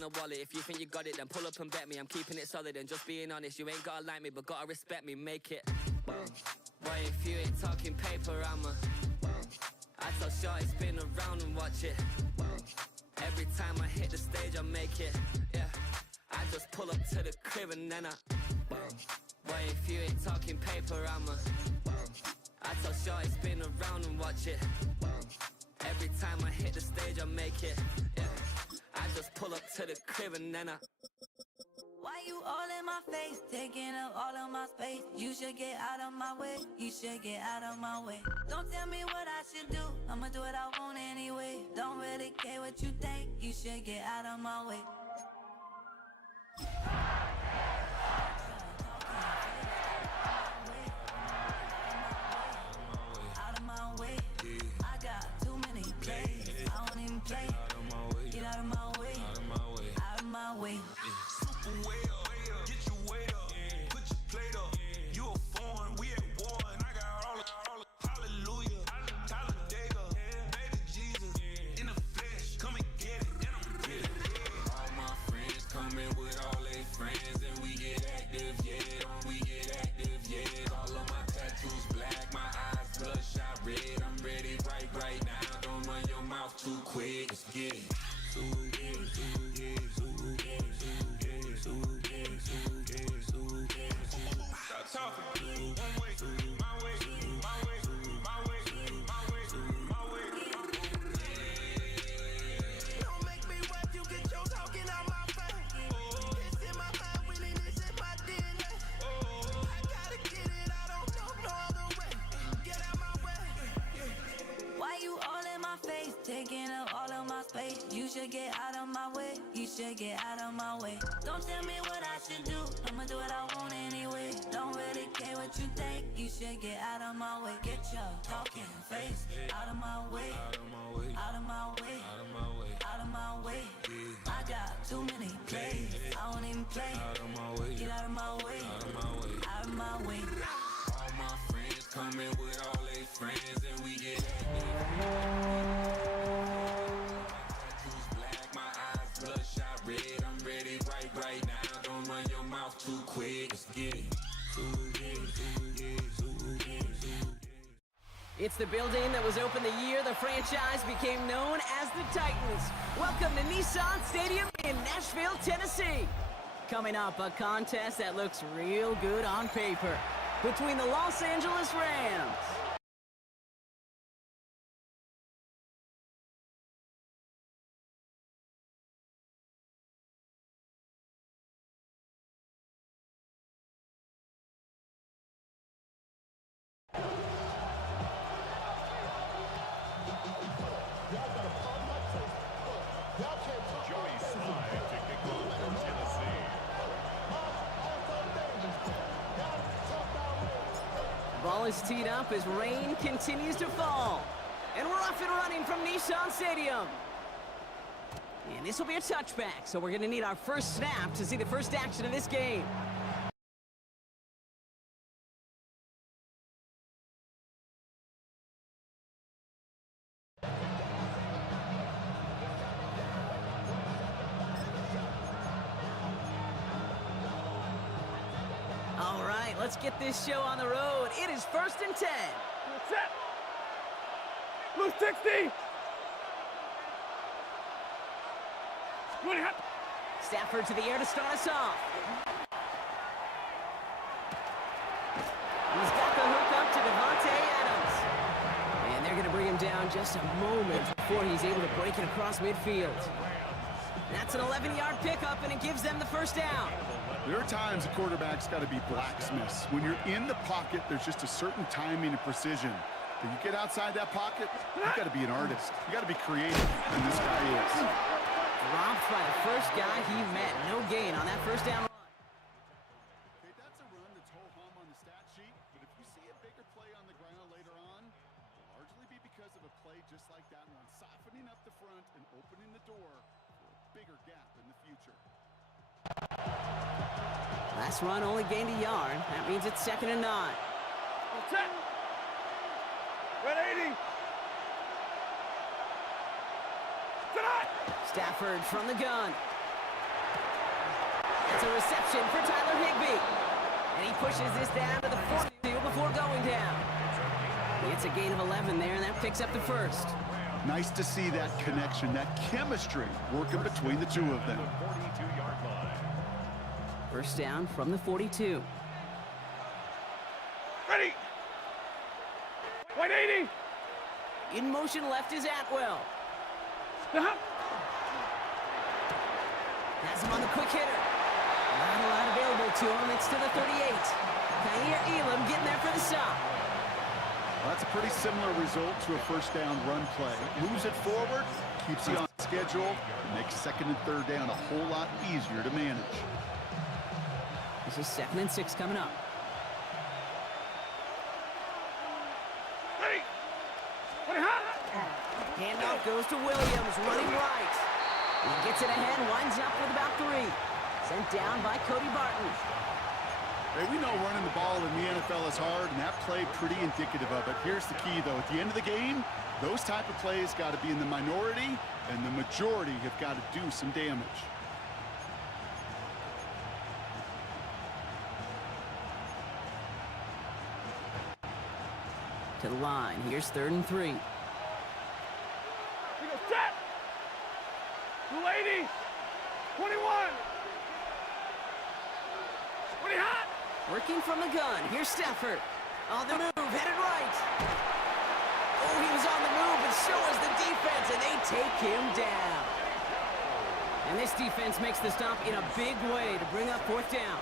in a wallet. If you think you got it, then pull up and bet me. I'm keeping it solid and just being honest. You ain't gotta like me, but gotta respect me. Make it. Boy, if you ain't talking paper, I tell Shorty spin around and watch it. Every time I hit the stage, I make it. Yeah, I just pull up to the crib and then boy, if you ain't talking paper, I tell Shorty spin around and watch it. Every time I hit the stage, I make it. Yeah, I just pull up to the crib and then Why you all in my face, taking up all of my space? You should get out of my way, you should get out of my way. Don't tell me what I should do, I'ma do what I want anyway. Don't really care what you think, you should get out of my way. Out of my way, I got too many plays, I don't even play. Get out of my way, out of my way. Way up, get your weight up, put your plate up. You a foreign, we at war, and I got all the hallelujah, Talladega, baby Jesus, in the flesh, come and get it, and I'm get it. All my friends coming with all their friends, and we get active, yeah, we get active, yeah. All of my tattoos black, my eyes bloodshot red. I'm ready right now, don't run your mouth too quick, let's get it. Stop talking. One way, my way, my way, my way, my way, my way. Don't make me watch you get your talking out my face. It's in my mind, winning this in my DNA. I gotta get it, I don't know no other way. Get out my way. Why you all in my face, taking up all of my space? You should get out of my way, you should get out of my way. Don't tell me what I should do, I'ma do what I want anyway. Don't really care what you think, you should get out of my way. Get your talking face out of my way, out of my way, out of my way, out of my way. I got too many plays, I don't even play. Get out of my way, out of my way. All my friends coming with all their friends, and we get tattoos black, my eyes bloodshot red. I'm ready right now. Don't run your mouth too quick. Let's get it. It's the building that was opened the year the franchise became known as the Titans. Welcome to Nissan Stadium in Nashville, Tennessee. Coming up, a contest that looks real good on paper between the Los Angeles Rams Ball is teed up as rain continues to fall. And we're off and running from Nissan Stadium. And this will be a touchback, so we're going to need our first snap to see the first action of this game. All right, let's get this show on the road. It is 1st and 10. Set. Blue 60. Stafford to the air to start us off. He's got the hook up to Devontae Adams. And they're going to bring him down just a moment before he's able to break it across midfield. That's an 11-yard pickup, and it gives them the first down. There are times a quarterback's got to be blacksmiths. When you're in the pocket, there's just a certain timing and precision. When you get outside that pocket, you got to be an artist. You got to be creative, and this guy is. Dropped by the first guy he met. No gain on that first down run. Okay, that's a run that's ho-hum on the stat sheet, but if you see a bigger play on the ground later on, it'll largely be because of a play just like that one, softening up the front and opening the door for a bigger gap in the future. Last run only gained a yard. That means it's 2nd and 9. Set. Red 80. Stafford from the gun. reception for Tyler Higbee. And he pushes this down to the 42 before going down. It's a gain of 11 there, and that picks up the first. Nice to see that connection, that chemistry working between the two of them. First down from the 42. Ready. 180. In motion left is Atwell. Has him on the quick hitter. Not a lot available to him. It's to the 38. Kaiir Elam getting there for the stop. Well, that's a pretty similar result to a first down run play. Moves it forward, keeps you on schedule, and makes second and third down a whole lot easier to manage. This is 2nd and 6 coming up. Ready. 20 hot. Handoff goes to Williams, running right. He gets it ahead, winds up with about 3. Sent down by Cody Barton. Hey, we know running the ball in the NFL is hard, and that play pretty indicative of it. Here's the key, though. At the end of the game, those type of plays got to be in the minority, and the majority have got to do some damage. To the line. Here's 3rd and 3. We go set. 280. 21. 20 hot. Working from the gun. Here's Stafford. On the move, headed right. Oh, he was on the move, and so is the defense, and they take him down. And this defense makes the stop in a big way to bring up 4th down.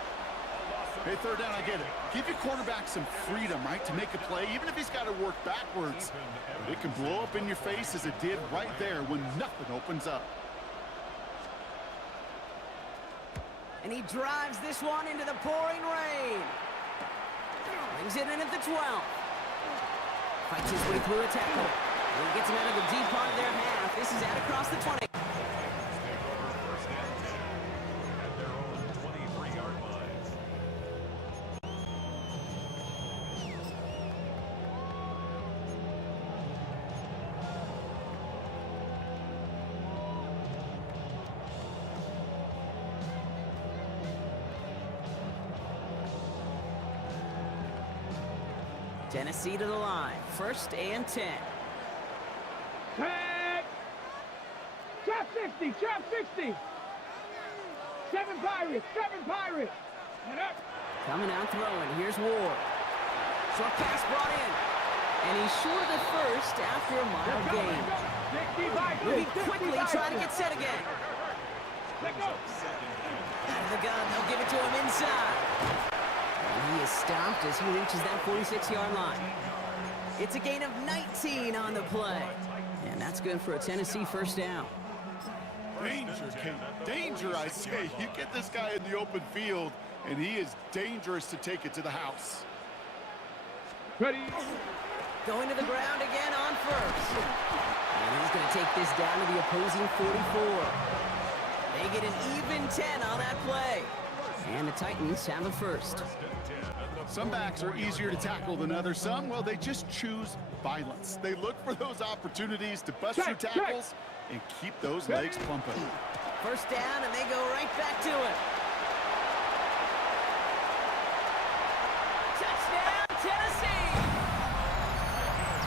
Hey, 3rd down, I get it. Give your quarterback some freedom, right, to make a play, even if he's got to work backwards. But it can blow up in your face as it did right there when nothing opens up. And he drives this one into the pouring rain. Brings it in at the 12. Fights his way through a tackle. And he gets him out of the deep part of their half. This is out across the 20. Tennessee to the line. 1st and 10. Tag. Trap 60. Trap 60. 7 Pirates. 7 Pirates. Get up. Coming out throwing. Here's Ward. Short pass brought in. And he's short of the first after a mile gain. Moving quickly, trying to get set again. Let go. Out of the gun. They'll give it to him inside. And he is stopped as he reaches that 46-yard line. It's a gain of 19 on the play. And that's good for a Tennessee first down. Danger, Kate. Danger, I say. You get this guy in the open field, and he is dangerous to take it to the house. Ready. Going to the ground again on 1st. And he's going to take this down to the opposing 44. They get an even 10 on that play. And the Titans have a first. Some backs are easier to tackle than others. Some, well, they just choose violence. They look for those opportunities to bust through tackles and keep those legs pumping. First down, and they go right back to it. Touchdown, Tennessee!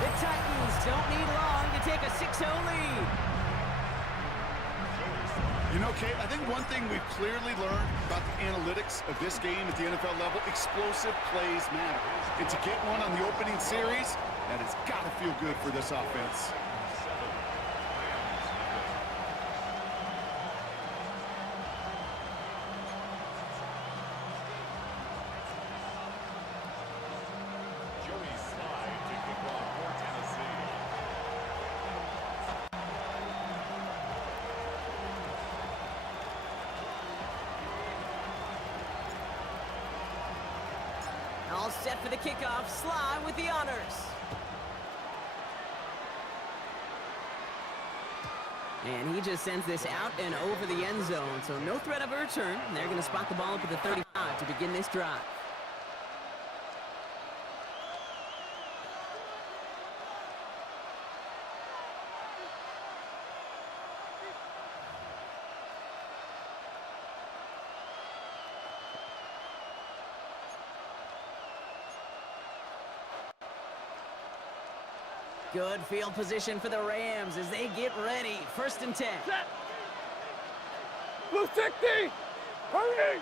The Titans don't need long to take a 6-0 lead. You know, Kate, I think one thing we've clearly learned about the analytics of this game at the NFL level, explosive plays matter. And to get one on the opening series, that has got to feel good for this offense. All set for the kickoff. Sly with the honors. And he just sends this out and over the end zone. So no threat of a return. They're going to spot the ball up at the 35 to begin this drive. Good field position for the Rams as they get ready. 1st and 10. Set. Blue 60. Hurry.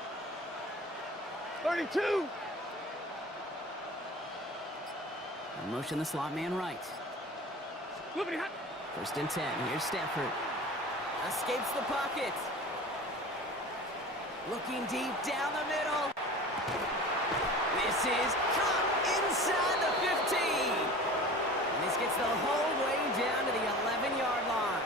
32. Motion the slot man right. Moving hot. 1st and 10. Here's Stafford. Escapes the pocket. Looking deep down the middle. Misses. Caught inside the 15. And this gets the whole way down to the 11-yard line.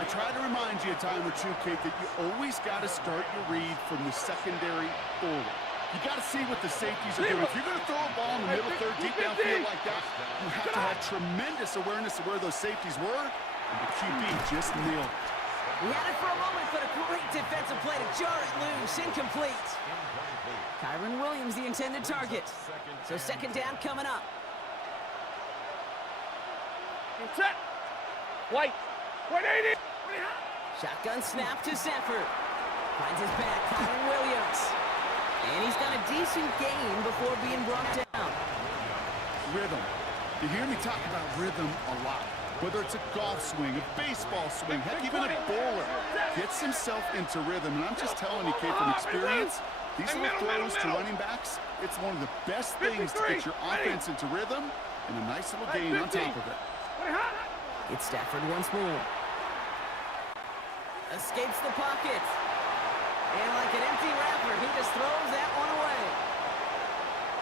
I try to remind you a time or two, Kate, that you always got to start your read from the secondary forward. You got to see what the safeties are doing. If you're going to throw a ball in the middle third, deep downfield like that, you have to have tremendous awareness of where those safeties were, and the QB just nailed it. He had it for a moment, but a great defensive play to jar it loose. Incomplete. Kyron Williams, the intended target. So 2nd down coming up. Set. White. 180. Shotgun snap to Stafford. Finds his back, Kyron Williams. And he's got a decent gain before being brought down. Rhythm. You hear me talk about rhythm a lot. Whether it's a golf swing, a baseball swing, heck, even a bowler gets himself into rhythm. And I'm just telling you, Kate, from experience, these little throws to running backs, it's one of the best things to get your offense into rhythm and a nice little gain on top of it. It's Stafford once more. Escapes the pocket. And like an empty wrapper, he just throws that one away.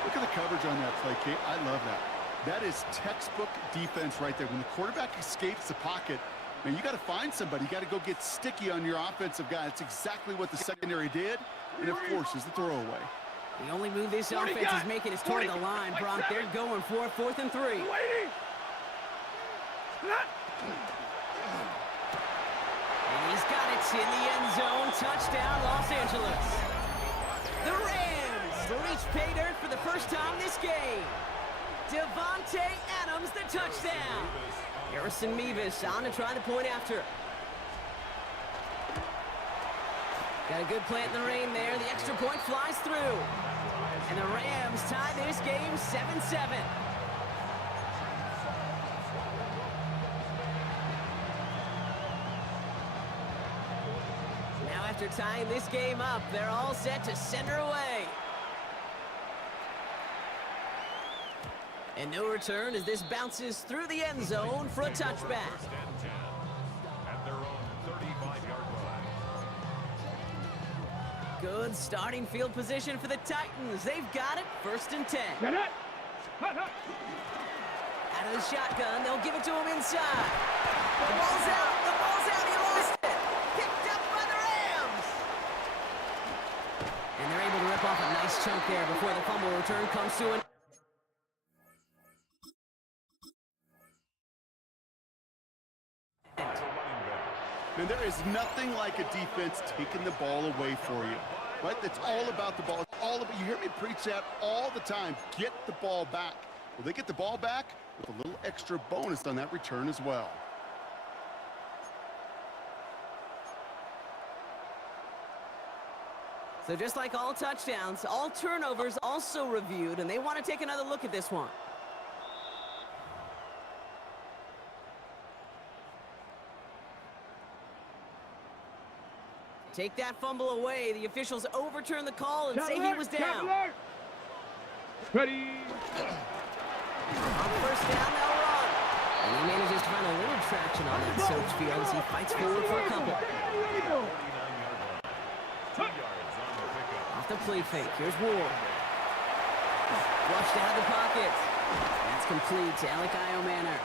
Look at the coverage on that play, Kate. I love that. That is textbook defense right there. When the quarterback escapes the pocket, man, you got to find somebody. You got to go get sticky on your offensive guy. That's exactly what the secondary did, and it forces the throwaway. The only move this offense is making is toward the line, Brock. They're going for it, 4th and 3. And he's got it in the end zone. Touchdown, Los Angeles. The Rams reach pay dirt for the first time this game. Devontae Adams, the touchdown. Harrison Mevis on to try the point after. Got a good plant in the rain there. The extra point flies through. And the Rams tie this game 7-7. Now after tying this game up, they're all set to send her away. And no return as this bounces through the end zone for a touchback. At their own 35-yard line. Good starting field position for the Titans. They've got it, 1st and 10. Out of the shotgun, they'll give it to him inside. The ball's out, he lost it. Picked up by the Rams. And they're able to rip off a nice chunk there before the fumble return comes to an And there is nothing like a defense taking the ball away for you, right? It's all about the ball. It's all about, you hear me preach that all the time. Get the ball back. Well, they get the ball back with a little extra bonus on that return as well. So just like all touchdowns, all turnovers also reviewed, and they want to take another look at this one. Take that fumble away. The officials overturn the call and say he was down. Ready. On 1st down, they'll run. And he manages to find a little traction on that search field as he fights forward for a couple. Off the play fake. Here's Ward. Flushed out of the pocket. That's complete to Alec Iomanner.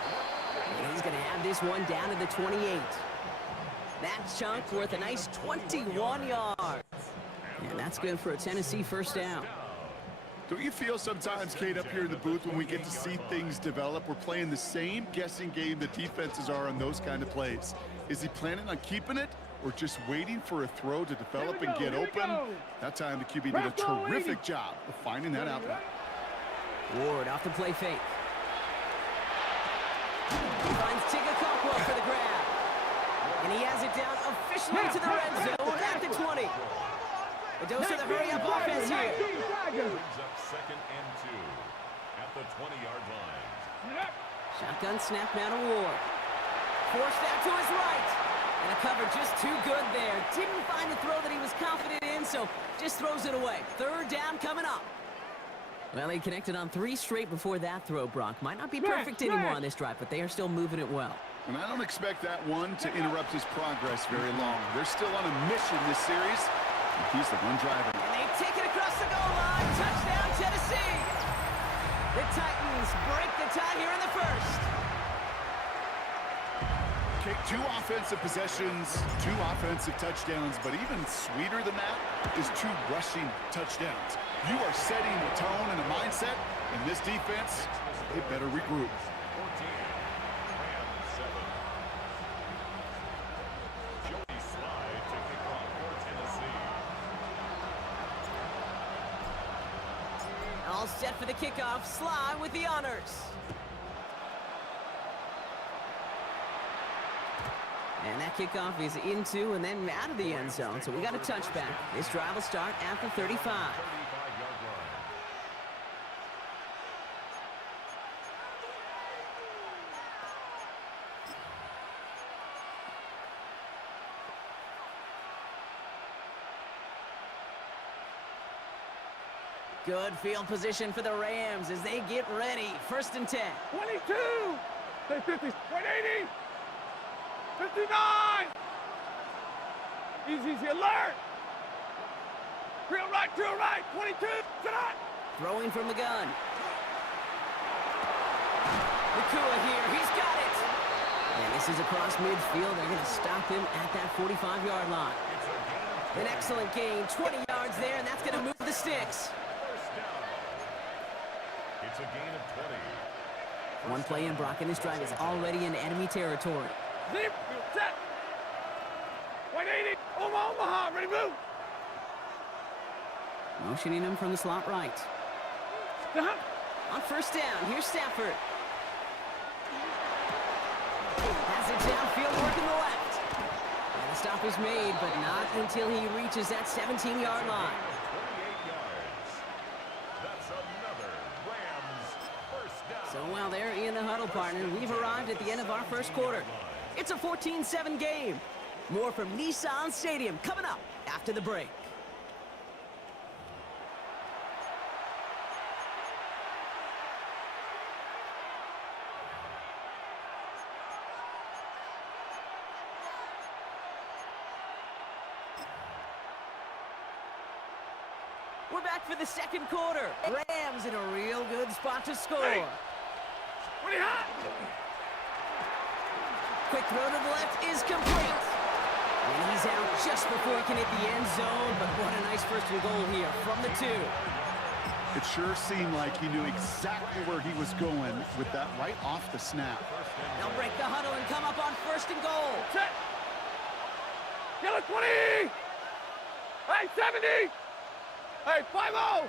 And he's going to have this one down to the 28. That chunk worth a nice 21 yards. And that's good for a Tennessee 1st down. Don't you feel sometimes, Kate, up here in the booth when we get to see things develop, we're playing the same guessing game the defenses are on those kind of plays? Is he planning on keeping it or just waiting for a throw to develop and get open? That time the QB did a terrific job of finding that outlet. Ward off the play fake. He finds Tigger Cockwell for the grab. And he has it down officially to the red zone at the 20. The dose of the hurry-up offense here. Brings up 2nd and 2 at the 20-yard line. Shotgun snap now to Ward. Forced out to his right. And a cover just too good there. Didn't find a throw that he was confident in, so just throws it away. Third down coming up. Well, he connected on 3 straight before that throw, Brock. Might not be perfect anymore on this drive, but they are still moving it well. And I don't expect that one to interrupt his progress very long. They're still on a mission this series. And he's the one driving. And they take it across the goal line. Touchdown, Tennessee. The Titans break the tie here in the first. Okay, 2 offensive possessions, 2 offensive touchdowns, but even sweeter than that is 2 rushing touchdowns. You are setting a tone and a mindset, and this defense, they better regroup. 14, Rams 7. Joey Slye to kick off for Tennessee. All set for the kickoff. Slye with the honors. And that kickoff is into and then out of the end zone. So we got a touchback. This drive will start at the 35. 35-yard line. Good field position for the Rams as they get ready. 1st and 10. 22. Say 50. 180. 59. Easy, alert. Drill right. 22. Sit on. Throwing from the gun. Nakua here. He's got it. And this is across midfield. They're going to stop him at that 45-yard line. An excellent gain. 20 yards there, and that's going to move the sticks. First down. It's a gain of 20. One play in, Brock, and this drive is already in enemy territory. Zip. Set. 180. Omaha. Ready, move. Motioning him from the slot right. On 1st down, here's Stafford. Has it downfield, working the left. And the stop is made, but not until he reaches that 17-yard line. 28 yards. That's another Rams first down. So while they're in the huddle, partner, we've arrived at the end of our first quarter. It's a 14-7 game. More from Nissan Stadium coming up after the break. We're back for the second quarter. Rams in a real good spot to score. Hey. What are you hot? Quick throw to the left is complete. And he's out just before he can hit the end zone, but what a nice 1st and goal here from the 2. It sure seemed like he knew exactly where he was going with that right off the snap. They'll break the huddle and come up on 1st and goal. Set. Yellow 20. Hey, 70. Hey, 50.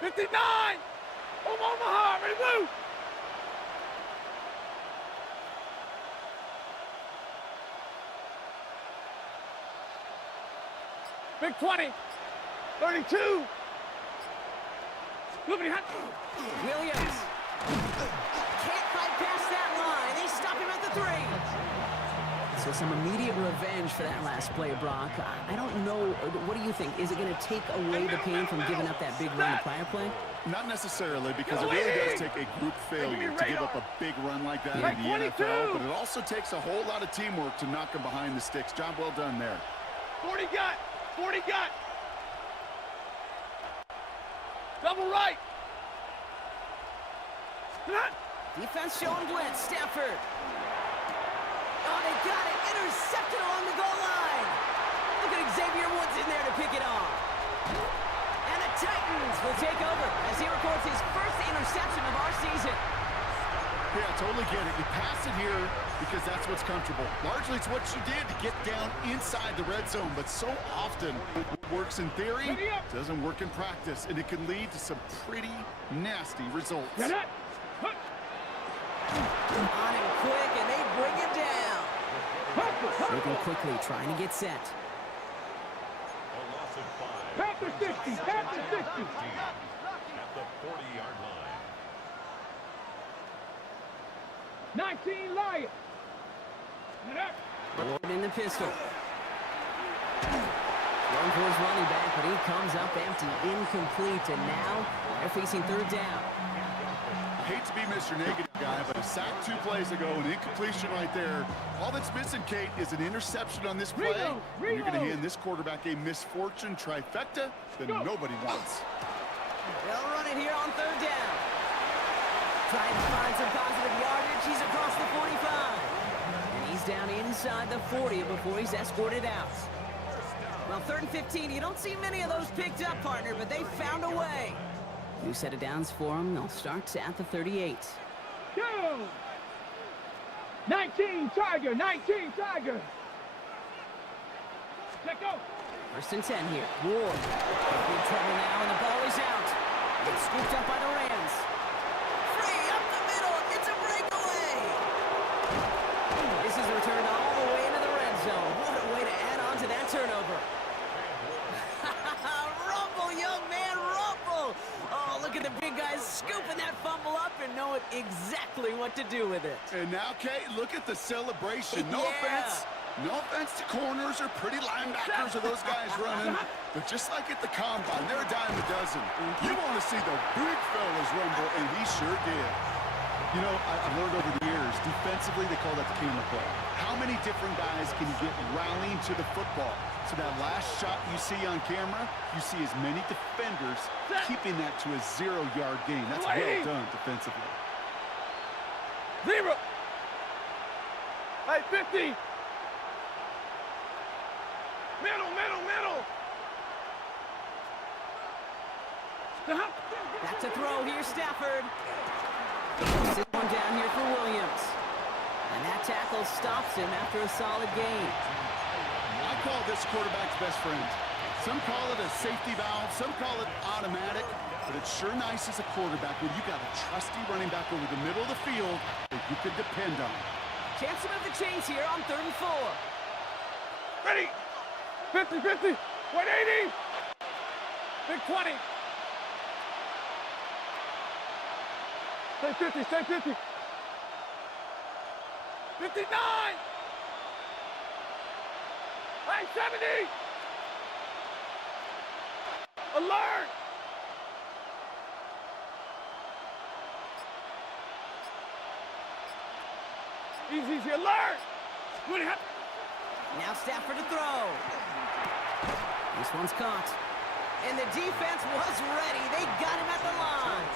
59. Omaha. Ready, move. Big 20. 32. Look hot. Williams can't fight past that line. They stop him at the 3. So some immediate revenge for that last play, Brock. I don't know. What do you think? Is it going to take away the pain from giving up that big run the prior play? Not necessarily, because it really does take a group failure to give up a big run like that in the NFL, but it also takes a whole lot of teamwork to knock him behind the sticks. Job well done there. 40 gut. 40 gut. Double right. Defense showing blitz. Stafford. Oh, they got it. Intercepted along the goal line. Look at Xavier Woods in there to pick it off. And the Titans will take over as he records his first interception of our season. Yeah, I totally get it. You pass it here because that's what's comfortable. Largely, it's what you did to get down inside the red zone, but so often what works in theory doesn't work in practice, and it can lead to some pretty nasty results. On him quick, and they bring him down. Looking quickly, trying to get set. A loss of 5. Panther 60. Panther 60. At the 40-yard line. 19 Lions. Ward in the pistol. Going for his running back, but he comes up empty, incomplete, and now they're facing third down. I hate to be Mr. Negative guy, but a sack 2 plays ago, an incompletion right there. All that's missing, Kate, is an interception on this play. And you're going to hand this quarterback a misfortune trifecta that nobody wants. They'll run it here on third down. Trying to find some positive yardage. He's across the 45. And he's down inside the 40 before he's escorted out. Well, 3rd and 15, you don't see many of those picked up, partner, but they found a way. New set of downs for them. They'll start at the 38. Go! 19 Tiger, 19 Tiger. Let go. 1st and 10 here. Ward. In trouble now, and the ball is out. It's scooped up by the Rams. Free up the middle. It's a breakaway. This is returned all the way into the red zone. What a way to add on to that turnover. Rumble, young man, rumble. Oh, look at the big guys scooping that fumble up and knowing exactly what to do with it. And now, Kate, look at the celebration. No offense to corners or pretty linebackers or those guys running, but just like at the combine, they're a dime a dozen. You want to see the big fellas rumble, and he sure did. You know, I've learned over the years, defensively, they call that the camera play. How many different guys can you get rallying to the football? So that last shot you see on camera, you see as many defenders keeping that to a 0-yard gain. That's well done defensively. 0. Hey, 50. Middle. Stop. Back to throw here, Stafford. This one down here for Williams. And that tackle stops him after a solid gain. I call this quarterback's best friend. Some call it a safety valve, some call it automatic, but it's sure nice as a quarterback when you got a trusty running back over the middle of the field that you could depend on. Chance to move the chains here on 3rd and 4. Ready. 50. 180. Big 20. Stay 50. 59. Hey, 70. Alert. Easy, alert. Now Stafford to throw. This one's caught. And the defense was ready. They got him at the line.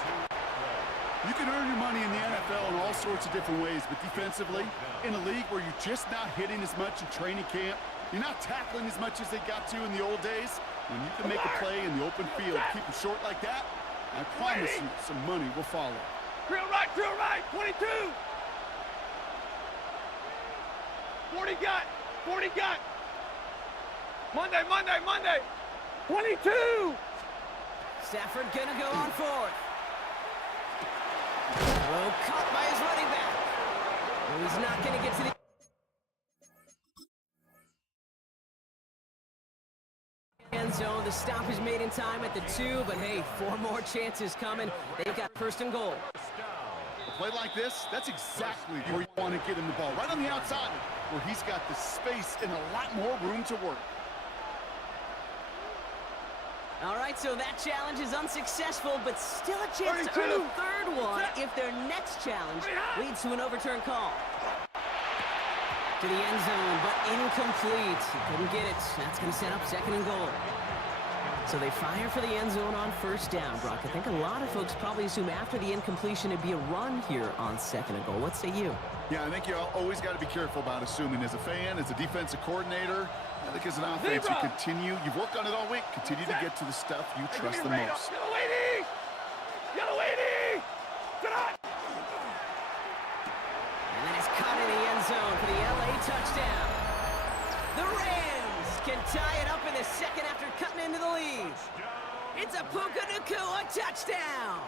You can earn your money in the NFL in all sorts of different ways, but defensively, in a league where you're just not hitting as much in training camp, you're not tackling as much as they got to in the old days, when you can make a play in the open field, keep it short like that, I promise you some money will follow. Drill right, 22. 40 gut. Monday. 22. Stafford gonna go on 4th. Throw caught by his running back. He's not gonna get to the end zone. The stop is made in time at the 2, but hey, 4 more chances coming. They've got 1st and goal. A play like this, that's exactly where you want to get him the ball, right on the outside, where he's got the space and a lot more room to work. All right, so that challenge is unsuccessful, but still a chance to earn a 3rd one if their next challenge leads to an overturn call. To the end zone, but incomplete. He couldn't get it. That's going to set up 2nd and goal. So they fire for the end zone on 1st down, Brock. I think a lot of folks probably assume after the incompletion it'd be a run here on 2nd and goal. What say you? Yeah, I think you always got to be careful about assuming. As a fan, as a defensive coordinator, I think as an offense, you continue. You've worked on it all week. Continue to get to the stuff you trust the most. Yellow lady! And then it's caught in the end zone for the LA touchdown. The Rams can tie it up in the 2nd after cutting into the lead. It's a Puka Nacua touchdown.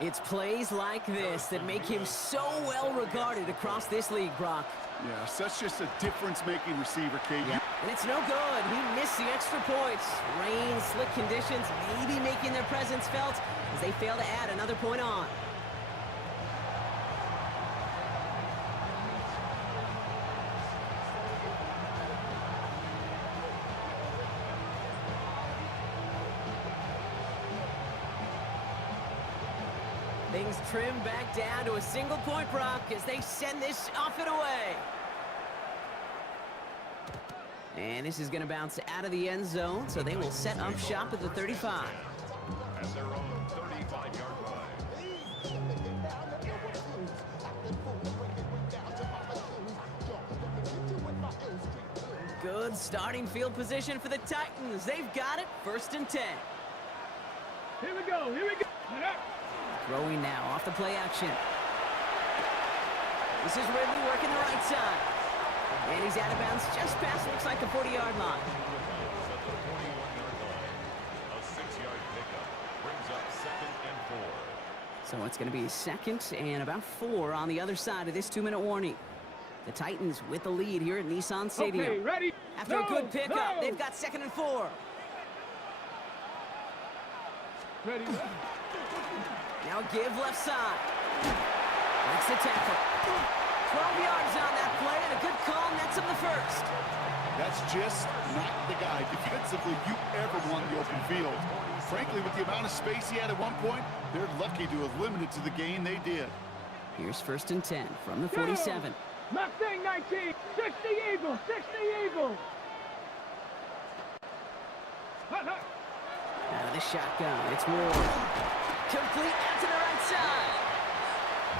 It's plays like this that make him so well regarded across this league, Brock. Yeah, such just a difference-making receiver, Kate. Yeah. And it's no good. He missed the extra points. Rain, slick conditions, maybe making their presence felt as they fail to add another point on. things trimmed back down to a single-point Brock as they send this off and away. And this is going to bounce out of the end zone, so they will set up shop at the 35. At their own 35-yard line. Good starting field position for the Titans. They've got it, 1st and 10. Here we go. Throwing now off the play action. This is Ridley working the right side. And he's out of bounds just past, looks like the 40-yard line. At the 41-yard line. A 6-yard pickup brings up 2nd and 4. So it's going to be 2nd and about 4 on the other side of this 2-minute warning. The Titans with the lead here at Nissan Stadium. Okay, ready? After a good pickup, they've got 2nd and 4. Ready? Now a give left side. Makes the tackle. 12 yards on that play, and a good call nets him the 1st. That's just not the guy defensively you ever want in the open field. Frankly, with the amount of space he had at one point, they're lucky to have limited to the gain they did. Here's 1st and 10 from the 47. Mustang 19, 60 Eagle, 60 Eagle. Out of the shotgun, it's Ward. Complete out to the right side.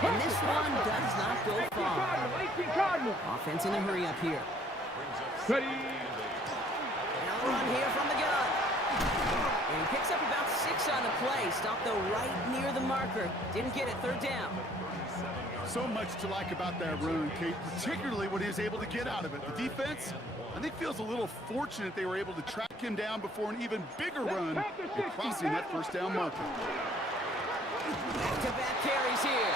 And this one does not go 18 far. Cardinal, 18 Cardinal. Offense in a hurry up here. Ready? Now a run here from the gun. And he picks up about 6 on the play. Stopped though right near the marker. Didn't get it, 3rd down. So much to like about that run, Kate, particularly what he was able to get out of it. The defense, I think, feels a little fortunate they were able to track him down before an even bigger run and crossing that 1st down marker. Back-to-back carries here.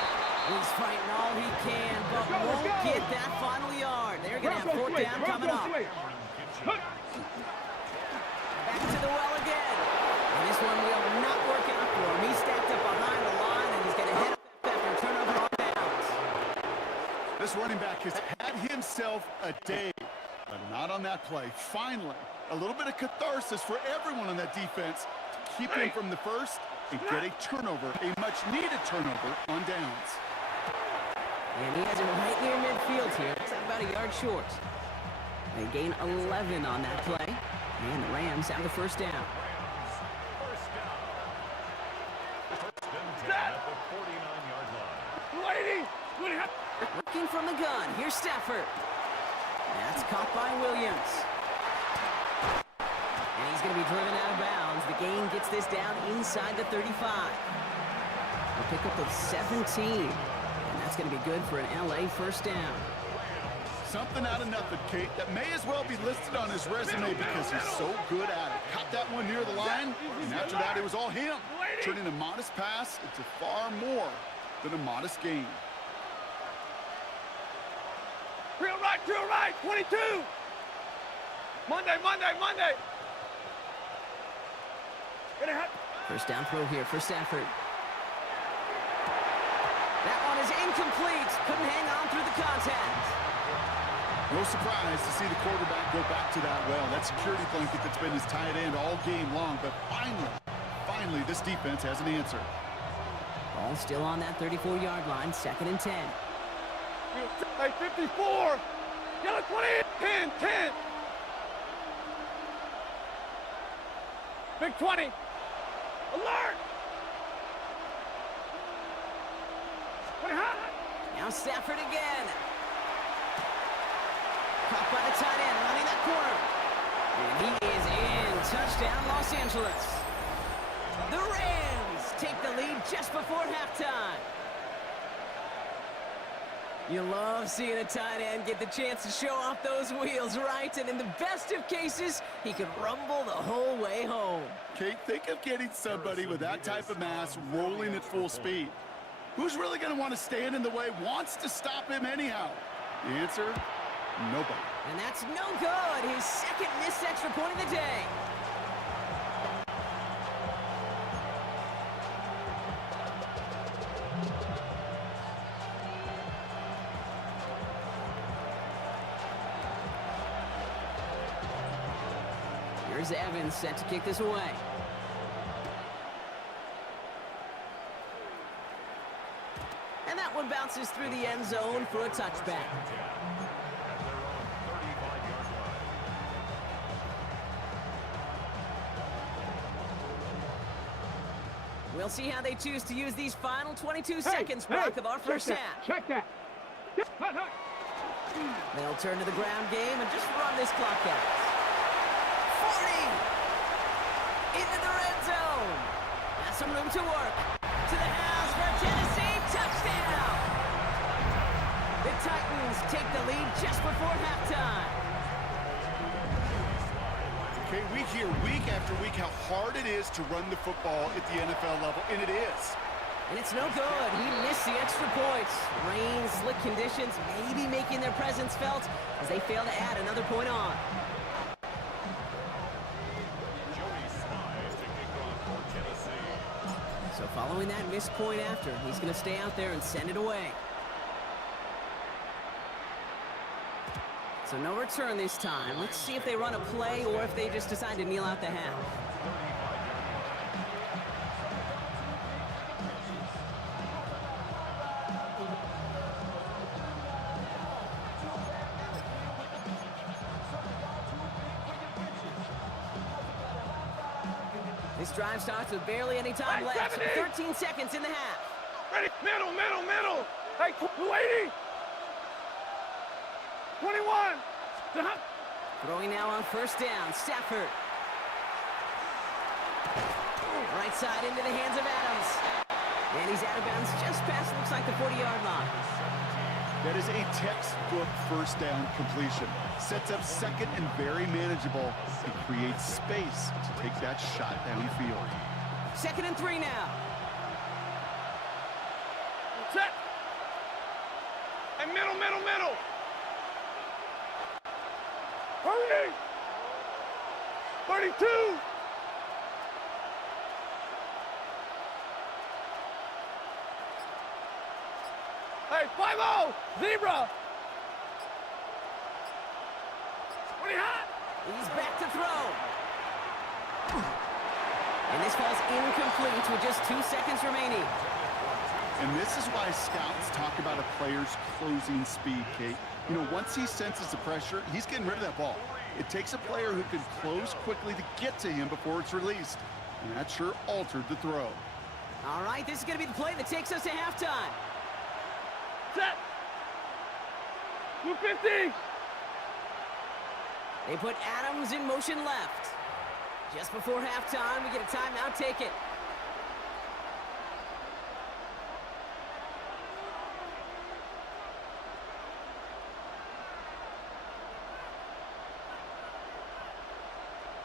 He's fighting all he can, but won't get that final yard. They're going to have 4th down coming up. Back to the well again. And this one will not work out for him. He's stacked up behind the line, and he's going to head up after a turnover on downs. This running back has had himself a day, but not on that play. Finally, a little bit of catharsis for everyone on that defense to keep him from the 1st and get a turnover, a much-needed turnover on downs. And he has it right near midfield here. It's about a yard short. They gain 11 on that play. And the Rams have the 1st down. First and 10 at the 49-yard line. Working from the gun. Here's Stafford. That's caught by Williams. And he's going to be driven out of bounds. The gain gets this down inside the 35. A pickup of 17. And that's going to be good for an LA 1st down. Something out of nothing, Kate, that may as well be listed on his resume because he's so good at it. Caught that one near the line, and after that it was all him, turning a modest pass into far more than a modest gain. Drill right, 22. Monday. 1st down throw here for Stafford. That one is incomplete. Couldn't hang on through the contact. No surprise to see the quarterback go back to that well. That security blanket that's been his tight end all game long, but finally, this defense has an answer. Ball still on that 34-yard line, 2nd and 10. Hey, 54. Yellow 20. 10. Big 20. Alert. 20 hot. Now Stafford again. Caught by the tight end, running that corner. And he is in. Touchdown, Los Angeles. The Rams take the lead just before halftime. You love seeing a tight end get the chance to show off those wheels, right? And in the best of cases, he could rumble the whole way home. Kate, think of getting somebody with that type of mass rolling at full speed. Who's really going to want to stand in the way, wants to stop him anyhow? The answer, nobody. And that's no good. His 2nd missed extra point of the day. Here's Evans set to kick this away. bounces through the end zone for a touchback. At their own 35-yard line. We'll see how they choose to use these final 22 seconds, Brock, of our first half. Check that. They'll turn to the ground game and just run this clock out. 40! Into the red zone. Has some room to work. To the house for Tennessee. Touchdown! The Titans take the lead just before halftime. Okay, we hear week after week how hard it is to run the football at the NFL level, and it is. And it's no good. He missed the extra points. Rain, slick conditions, maybe making their presence felt as they fail to add another point on. Joey Slye to kick off for Tennessee. So following that missed point after, he's going to stay out there and send it away. So no return this time. Let's see if they run a play or if they just decide to kneel out the half. This drive starts with barely any time left. 13 seconds in the half. Ready, middle. Hey, 280. 21. Throwing now on first down, Stafford. Right side into the hands of Adams. And he's out of bounds just past, looks like the 40-yard line. That is a textbook first down completion. Sets up second and very manageable and creates space to take that shot downfield. 2nd and 3 now. Set. Hey, middle. 30. 32. Hey, 5-0. Zebra. Pretty hot. He's back to throw. And this falls incomplete with just 2 seconds remaining. And this is why scouts talk about a player's closing speed, Kate. You know, once he senses the pressure, he's getting rid of that ball. It takes a player who can close quickly to get to him before it's released. And that sure altered the throw. All right, this is going to be the play that takes us to halftime. Set. 250. They put Adams in motion left. Just before halftime, we get a timeout. Take it.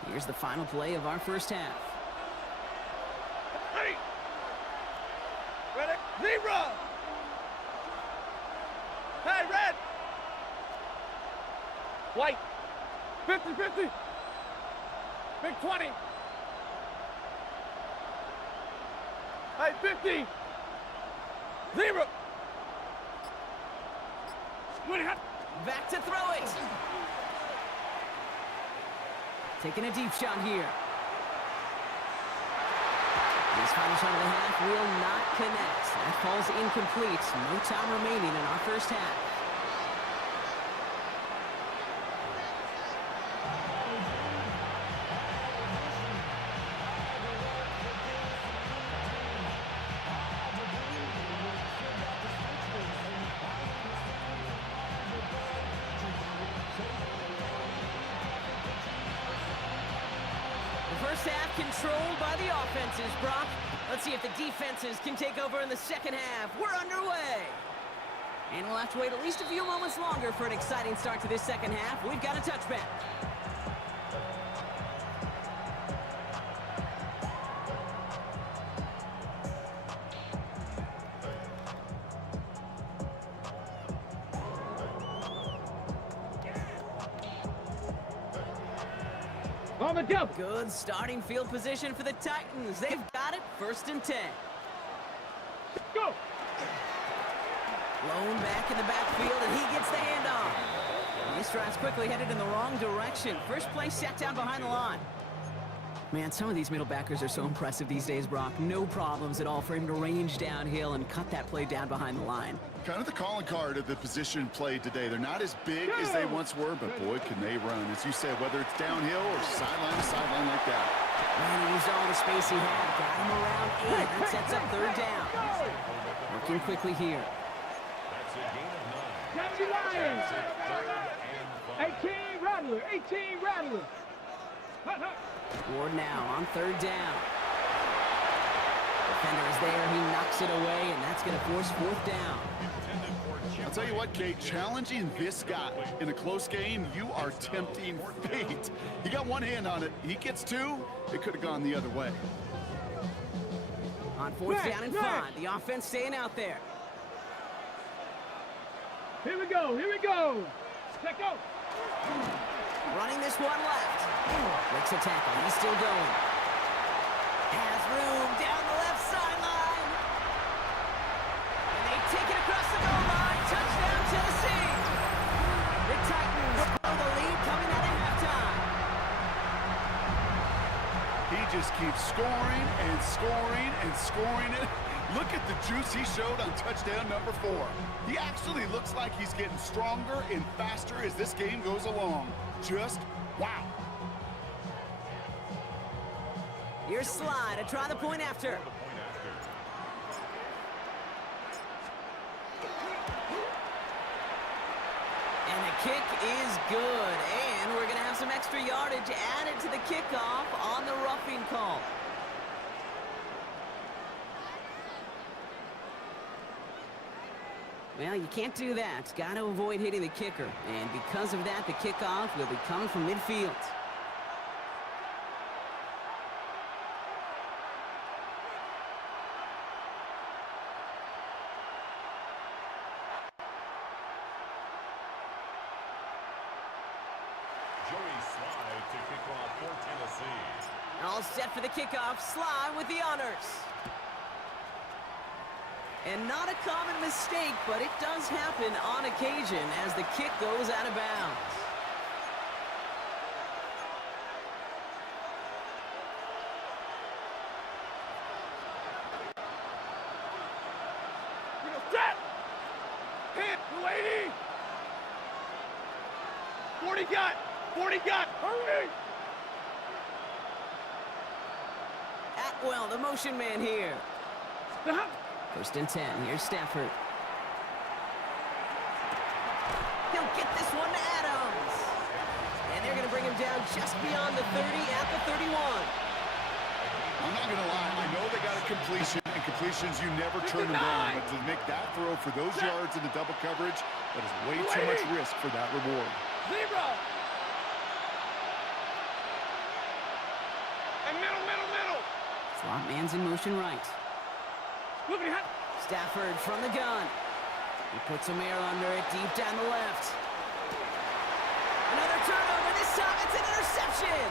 Here's the final play of our first half. Ready. Zebra. Hey, red. White. 50-50. Big 20. Hey, 50. Zebra. Back to throw it. Taking a deep shot here. This final shot of the half will not connect. That falls incomplete. No time remaining in our first half. First half controlled by the offenses, Brock. Let's see if the defenses can take over in the second half. We're underway. And we'll have to wait at least a few moments longer for an exciting start to this second half. We've got a touchback. On the jump. Good starting field position for the Titans. They've got it, 1st and 10. Go. Blown back in the backfield, and he gets the handoff. And this drive's quickly headed in the wrong direction. First play set down behind the line. Man, some of these middle backers are so impressive these days, Brock. No problems at all for him to range downhill and cut that play down behind the line. Kind of the calling card of the position played today. They're not as big as they once were, but boy, can they run. As you said, whether it's downhill or sideline to sideline like that. Man, he used all the space he had. Got him around 8. That sets up third down. Working quickly here. That's a gain of 9. County Lions. Third and 5. 18 Rattler. 18 Rattler. Ward now on third down. Defender is there. He knocks it away, and that's going to force fourth down. I'll tell you what, Kate, challenging this guy in a close game, you are tempting fate. He got one hand on it. He gets two. It could have gone the other way. On fourth down and 5. The offense staying out there. Here we go. Here we go. Check out. Running this one left. Breaks a tackle. He's still going. Has room down the left sideline. And they take it across the goal line. Touchdown, Tennessee. The Titans blow the lead coming out of halftime. He just keeps scoring and scoring and scoring it. Look at the juice he showed on touchdown number 4. He actually looks like he's getting stronger and faster as this game goes along. Just wow. Here's Sly to try the point after. And the kick is good. And we're going to have some extra yardage added to the kickoff on the roughing call. Well, you can't do that. Got to avoid hitting the kicker. And because of that, the kickoff will be coming from midfield. Joey Sly to kick off for Tennessee. All set for the kickoff. Sly with the honors. And not a common mistake, but it does happen on occasion as the kick goes out of bounds. Set. Hit. 280. 40 got. 40 got. Hurry. Atwell, the motion man here. Stop. First and 10. Here's Stafford. He'll get this one to Adams. And they're going to bring him down just beyond the 30 at the 31. I'm not going to lie. I know they got a completion, and completions, you never turn them down. But to make that throw for those yards in the double coverage, that is way too much risk for that reward. Zebra. And middle. Slot man's in motion right. Stafford from the gun. He puts some air under it deep down the left. Another turnover. This time it's an interception.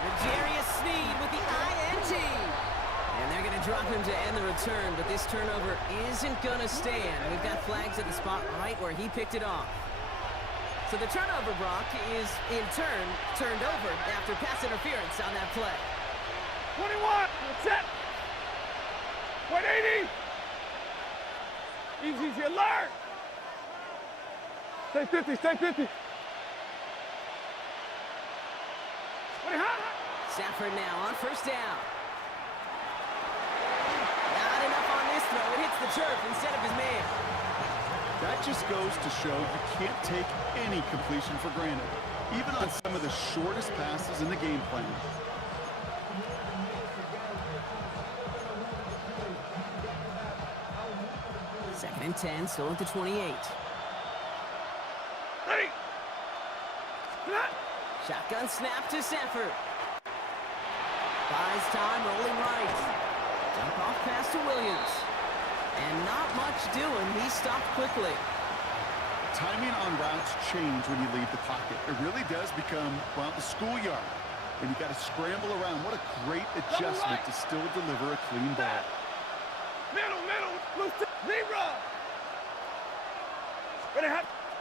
Najarius Sneed with the INT. And they're going to drop him to end the return, but this turnover isn't going to stand. We've got flags at the spot right where he picked it off. So the turnover, Brock, is in turn turned over after pass interference on that play. 21. Set. 180. Easy alert. Stay 50. Stay 50. Stafford now on first down. Not enough on this throw. It hits the turf instead of his man. That just goes to show you can't take any completion for granted, even on some of the shortest passes in the game plan. Second and 10, still at the 28. Ready. Shotgun snap to Stafford. Buys time, rolling right. Dump off pass to Williams. And not much doing. He stopped quickly. Timing on routes change when you leave the pocket. It really does become, well, the schoolyard. And you got to scramble around. What a great adjustment to still deliver a clean ball. Middle. Zebra.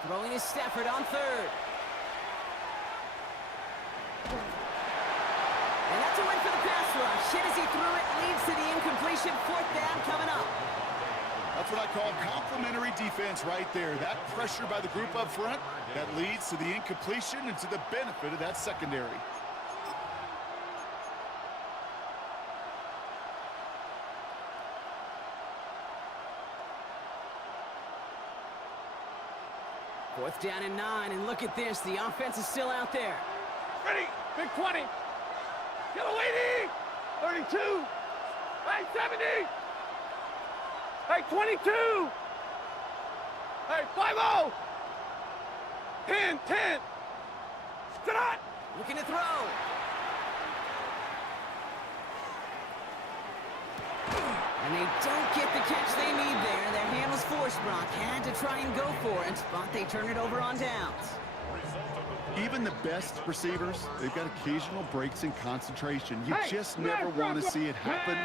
Throwing is Stafford on third. And that's a win going for the pass rush. Hit as he threw it, leads to the incompletion. 4th down coming up. That's what I call complimentary defense right there. That pressure by the group up front, that leads to the incompletion and to the benefit of that secondary. Fourth down and 9, and look at this. The offense is still out there. Ready. Big 20. Get a lady. 32. Hey, 70. Hey, 22. Hey, 5-0. 10. Stop. Looking to throw. And they don't get the catch they need there. Their hand was forced, Brock. Had to try and go for it, but they turn it over on downs. Even the best receivers, they've got occasional breaks in concentration. You just never want to see it happen.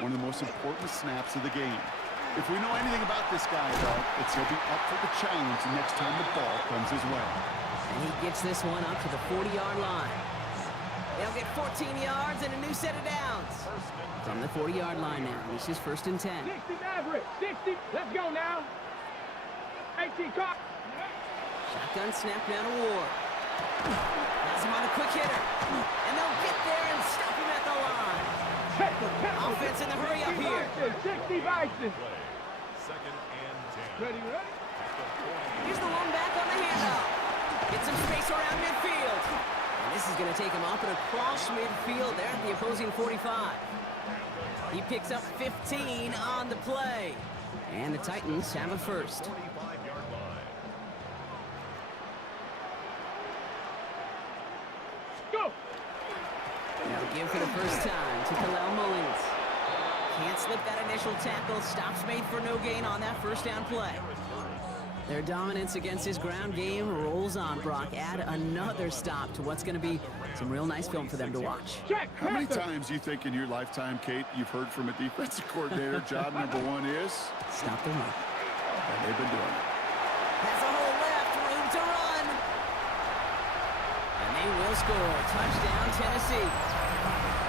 One of the most important snaps of the game. If we know anything about this guy, though, it's he'll be up for the challenge the next time the ball comes his way. And he gets this one up to the 40-yard line. They'll get 14 yards and a new set of downs. From the 40-yard line now, this is 1st and 10. 60 Maverick. 60. Let's go now. 18 cock. Shotgun snap now to Ward. Has him on a quick hitter. And they'll get there and stop him at the line. Offense in the hurry up here. 60 Bison. 2nd and 10. Ready? Here's the one back on the handoff. Get some space around midfield. And this is going to take him up and across midfield there at the opposing 45. He picks up 15 on the play. And the Titans have a first. 45-yard line. Go. They'll give for the first time to Kalel Mullins. Can't slip that initial tackle. Stops made for no gain on that 1st down play. Their dominance against his ground game rolls on, Brock. Add another stop to what's going to be some real nice film for them to watch. How many times do you think in your lifetime, Kate, you've heard from a defensive coordinator, job number 1 is? Stop the run. And they've been doing it. Has a hole left, room to run. And they will score. Touchdown, Tennessee.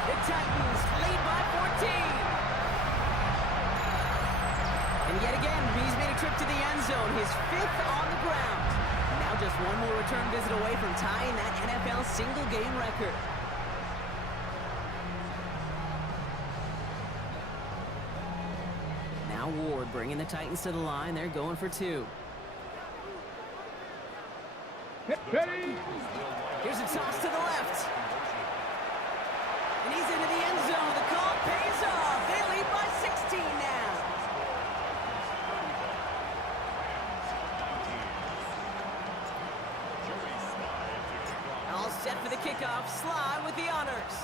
The Titans lead by 14. And yet again, he's made a trip to the end zone, his 5th on the ground. Now just one more return visit away from tying that NFL single-game record. Now Ward bringing the Titans to the line. They're going for 2. Ready. Here's a toss to the left. And he's into the end zone. The call pays off. They lead by 16 now. All set for the kickoff. Sly with the honors.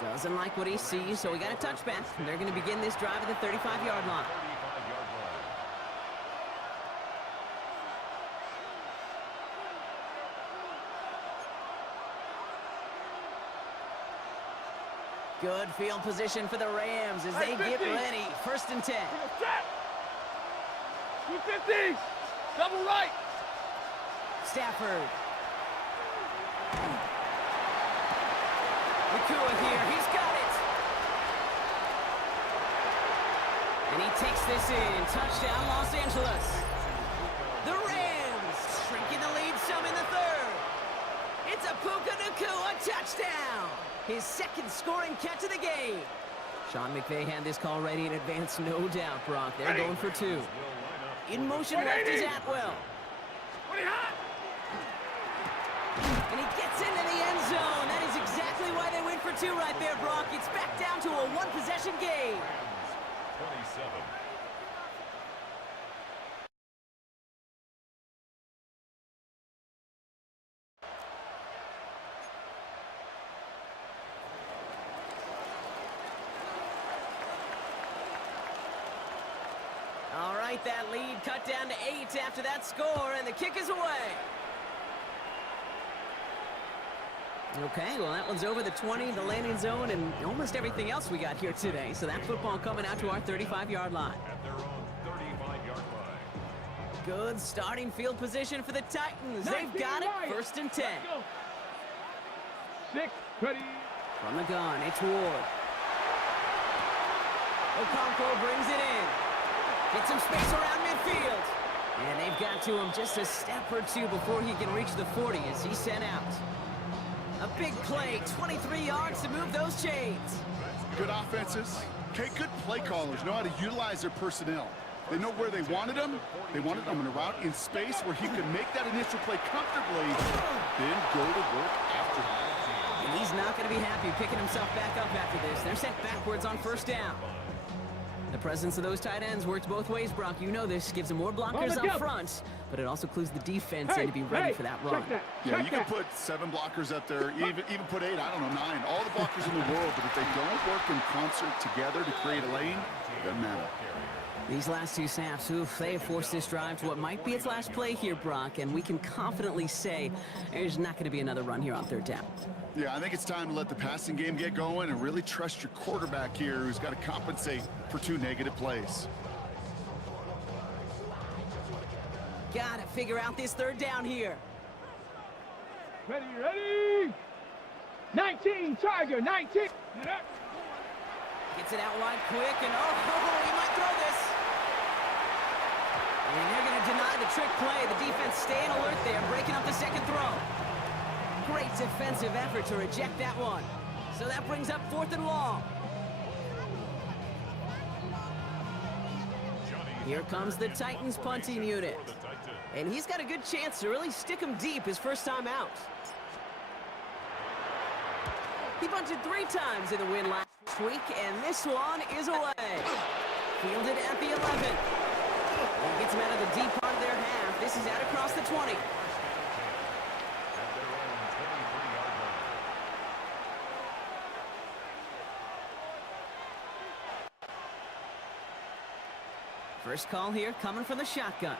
Doesn't like what he sees, so we got a touchback. They're going to begin this drive at the 35-yard line. 35-yard line. Good field position for the Rams as they get ready. 1st and 10. Set. 250. Double right. Stafford. Nakua here. He's got it. And he takes this in. Touchdown, Los Angeles. The Rams shrinking the lead some in the 3rd. It's a Puka Nakua touchdown. His 2nd scoring catch of the game. Sean McVay had this call ready in advance, no doubt, Brock. They're going for 2. In motion left is Atwell. And he gets into the end zone. That is exactly why they went for 2 right there, Brock. It's back down to a 1-possession game. 27. All right, that lead cut down to 8 after that score, and the kick is away. Okay, well, that one's over the 20, the landing zone, and almost everything else we got here today. So that football coming out to our 35-yard line. At their own 35-yard line. Good starting field position for the Titans. They've got it. 1st and 10. Let's go. 6, ready. From the gun, it's Ward. Okonkwo brings it in. Gets some space around midfield. And they've got to him just a step or two before he can reach the 40 as he's sent out. A big play, 23 yards to move those chains. Good offenses. Okay, good play callers know how to utilize their personnel. They know where they wanted them. They wanted them in a route in space where he could make that initial play comfortably, then go to work after that. And he's not going to be happy picking himself back up after this. They're sent backwards on 1st down. The presence of those tight ends works both ways, Brock. You know this. Gives them more blockers up front, but it also clues the defense in to be ready for that run. Yeah, you can put 7 blockers up there, even put 8, I don't know, 9. All the blockers in the world, but if they don't work in concert together to create a lane, it doesn't matter. These last 2 snaps, they have forced this drive to what might be its last play here, Brock, and we can confidently say there's not going to be another run here on 3rd down. Yeah, I think it's time to let the passing game get going and really trust your quarterback here, who's got to compensate for 2 negative plays. Got to figure out this 3rd down here. Ready, ready. 19, Tiger, 19. Gets it out wide quick, and he might throw this. And they're going to deny the trick play. The defense staying alert there, breaking up the 2nd throw. Great defensive effort to reject that one. So that brings up 4th and long. Here comes the Titans punting unit. And he's got a good chance to really stick him deep his first time out. He bunted 3 times in the win last week, and this one is away. Fielded at the 11. And gets him out of the deep part of their half. This is out across the 20. First call here coming from the shotgun.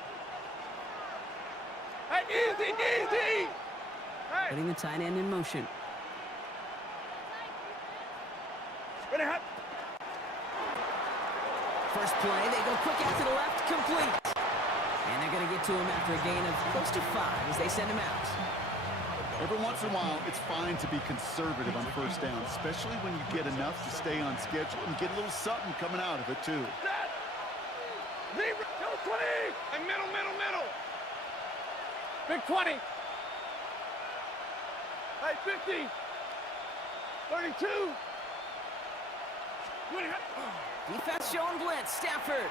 Hey, easy, easy. Hey. Putting the tight end in motion. Ready, hot. First play, they go quick out to the left, complete. And they're going to get to him after a gain of close to 5 as they send him out. Every once in a while, it's fine to be conservative on 1st down, especially when you get enough to stay on schedule and get a little something coming out of it, too. Zebra, 20. And middle. Big 20. Hey, 50. 32. Defense showing blitz. Stafford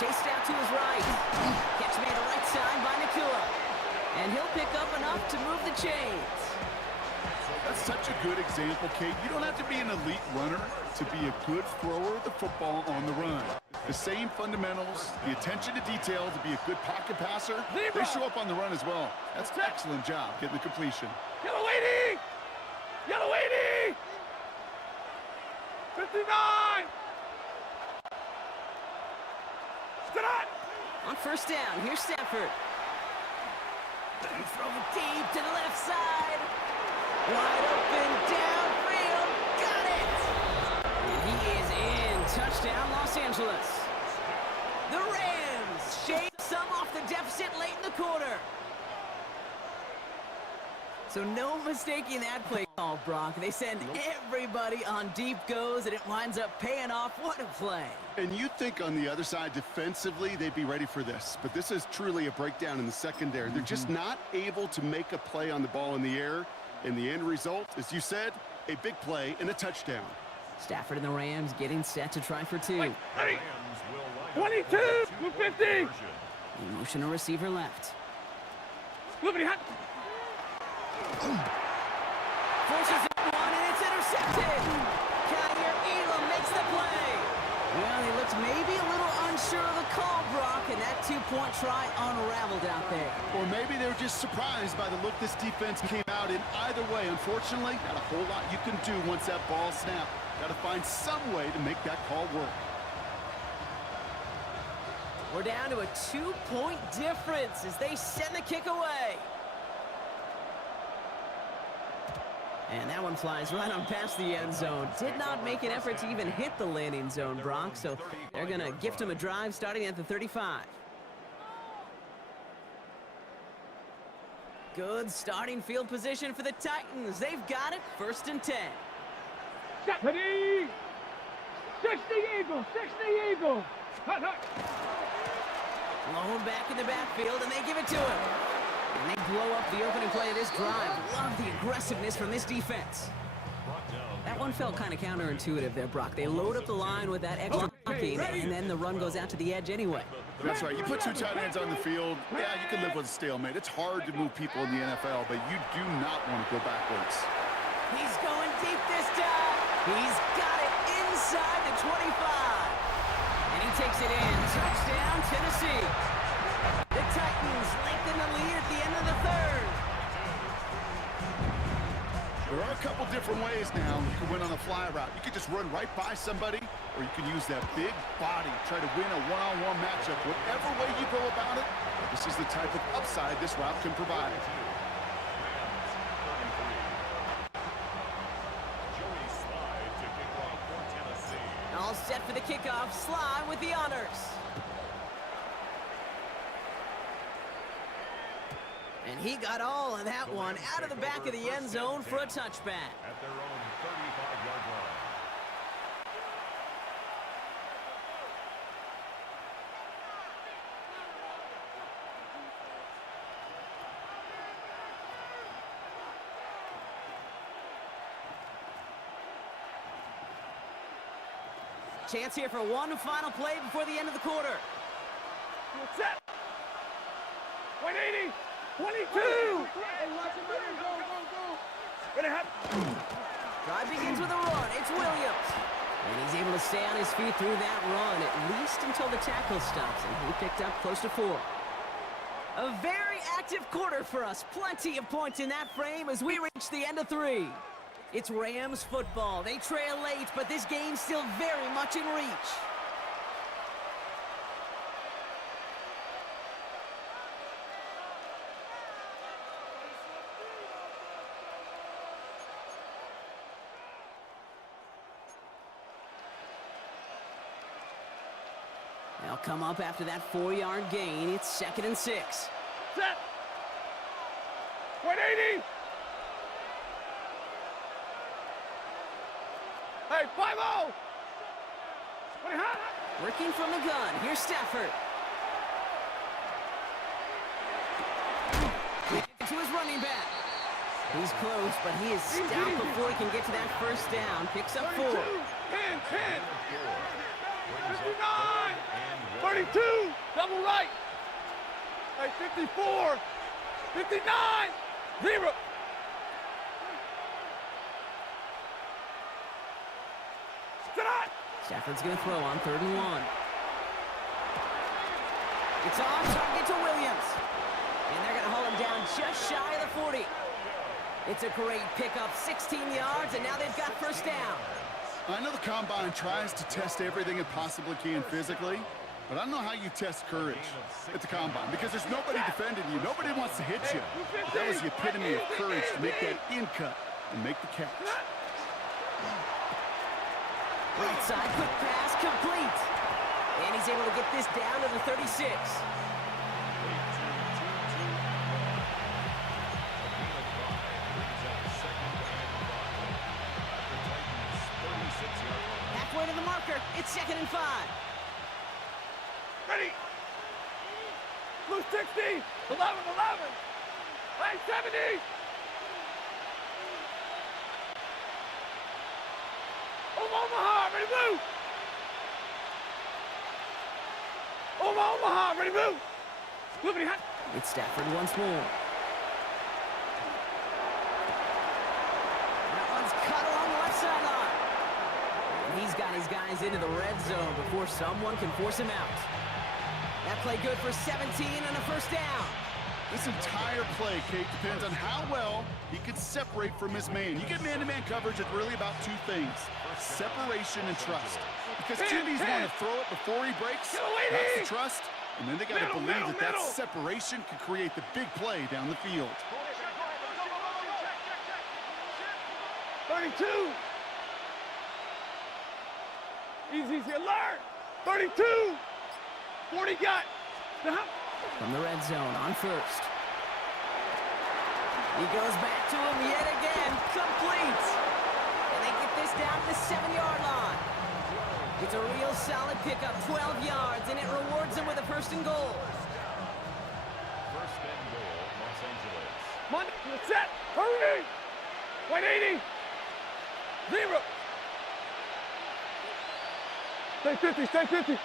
chased out to his right. Catch made a right side by Nakua. And he'll pick up enough to move the chains. That's such a good example, Kate. You don't have to be an elite runner to be a good thrower of the football on the run. The same fundamentals, the attention to detail to be a good pocket passer, they show up on the run as well. That's an excellent job getting the completion. Yellow 80! Yellow 80! 59! On 1st down, here's Stafford. Throw it deep to the left side. Wide open, downfield, got it! And he is in. Touchdown, Los Angeles. The Rams shave some off the deficit late in the quarter. So no mistaking that play call, Brock. They send everybody on deep goes, and it winds up paying off. What a play. And you'd think on the other side, defensively, they'd be ready for this. But this is truly a breakdown in the secondary. They're just not able to make a play on the ball in the air. And the end result, as you said, a big play and a touchdown. Stafford and the Rams getting set to try for 2. 22! 250! In motion, a receiver left. Lookity hot! Forces it one, and it's intercepted. Kaiir Elam makes the play. Well, he looked maybe a little unsure of the call, Brock, and that 2-point try unraveled out there. Or maybe they were just surprised by the look this defense came out in. Either way, unfortunately, not a whole lot you can do once that ball snapped. Got to find some way to make that call work. We're down to a 2-point difference as they send the kick away. And that one flies right on past the end zone. Did not make an effort to even hit the landing zone, Brock. So they're going to gift him a drive starting at the 35. Good starting field position for the Titans. They've got it, 1st and 10. Stephanie! 60 Eagles! 60 Eagles! Hut, hut. Blown back in the backfield, and they give it to him. And they blow up the opening play of this drive. Love the aggressiveness from this defense. That one felt kind of counterintuitive there, Brock. They load up the line with that extra blocking, and then the run goes out to the edge anyway. That's right. You put 2 tight ends on the field, yeah, you can live with a stalemate. It's hard to move people in the NFL, but you do not want to go backwards. He's going deep this time. He's got it inside the 25. And he takes it in. Touchdown, Tennessee. The Titans lengthen the lead at the end of the 3rd. There are a couple different ways now you can win on a fly route. You can just run right by somebody, or you can use that big body, try to win a one-on-one matchup. Whatever way you go about it, this is the type of upside this route can provide. Joey Slye to kick off for Tennessee. All set for the kickoff. Slye with the honors. And he got all of that one out of the back of the end zone for a touchback. At their own 35-yard line. Chance here for one final play before the end of the quarter. Set! 180! 22! Drive begins with a run. It's Williams. And he's able to stay on his feet through that run, at least until the tackle stops him. He picked up close to 4. A very active quarter for us. Plenty of points in that frame as we reach the end of 3. It's Rams football. They trail late, but this game's still very much in reach. They'll come up after that 4-yard gain. It's 2nd and 6. Set! 180! Hey, 5-0! Working from the gun. Here's Stafford. To his running back. He's close, but he is stopped before he can get to that 1st down. Picks up 4. 10, 10! 59! 32! Double right! Hey, 54! 59! 0! Stafford's going to throw on 3rd and 1. It's on target to Williams. And they're going to haul him down just shy of the 40. It's a great pickup, 16 yards, and now they've got 1st down. I know the Combine tries to test everything it possibly can physically, but I don't know how you test courage at the Combine because there's nobody defending you. Nobody wants to hit you. But that was the epitome of courage to make that in cut and make the catch. Right side, quick pass, complete. And he's able to get this down to the 36. Halfway to the marker, it's 2nd and 5. Ready! Blue 60! 11, 11! Hey, 70! Omaha, ready, blue! Omaha, ready, blue! Flippity hot! It's Stafford once more. That one's cut along the left sideline. And he's got his guys into the red zone before someone can force him out. That play good for 17 and a 1st down. This entire play, Kate, depends on how well he can separate from his man. You get man-to-man coverage, it's really about 2 things, separation and trust. Because QBs want to throw it before he breaks, that's the trust, and then they got to believe that separation can create the big play down the field. 32! Easy, alert! 32! 40 got! From the red zone on 1st. He goes back to him yet again. Complete. And they get this down to the 7-yard line. It's a real solid pickup, 12 yards, and it rewards them with a first and goal. First and goal, Los Angeles. Monday, set, hurry! 180! 0! Stay 50, stay 50!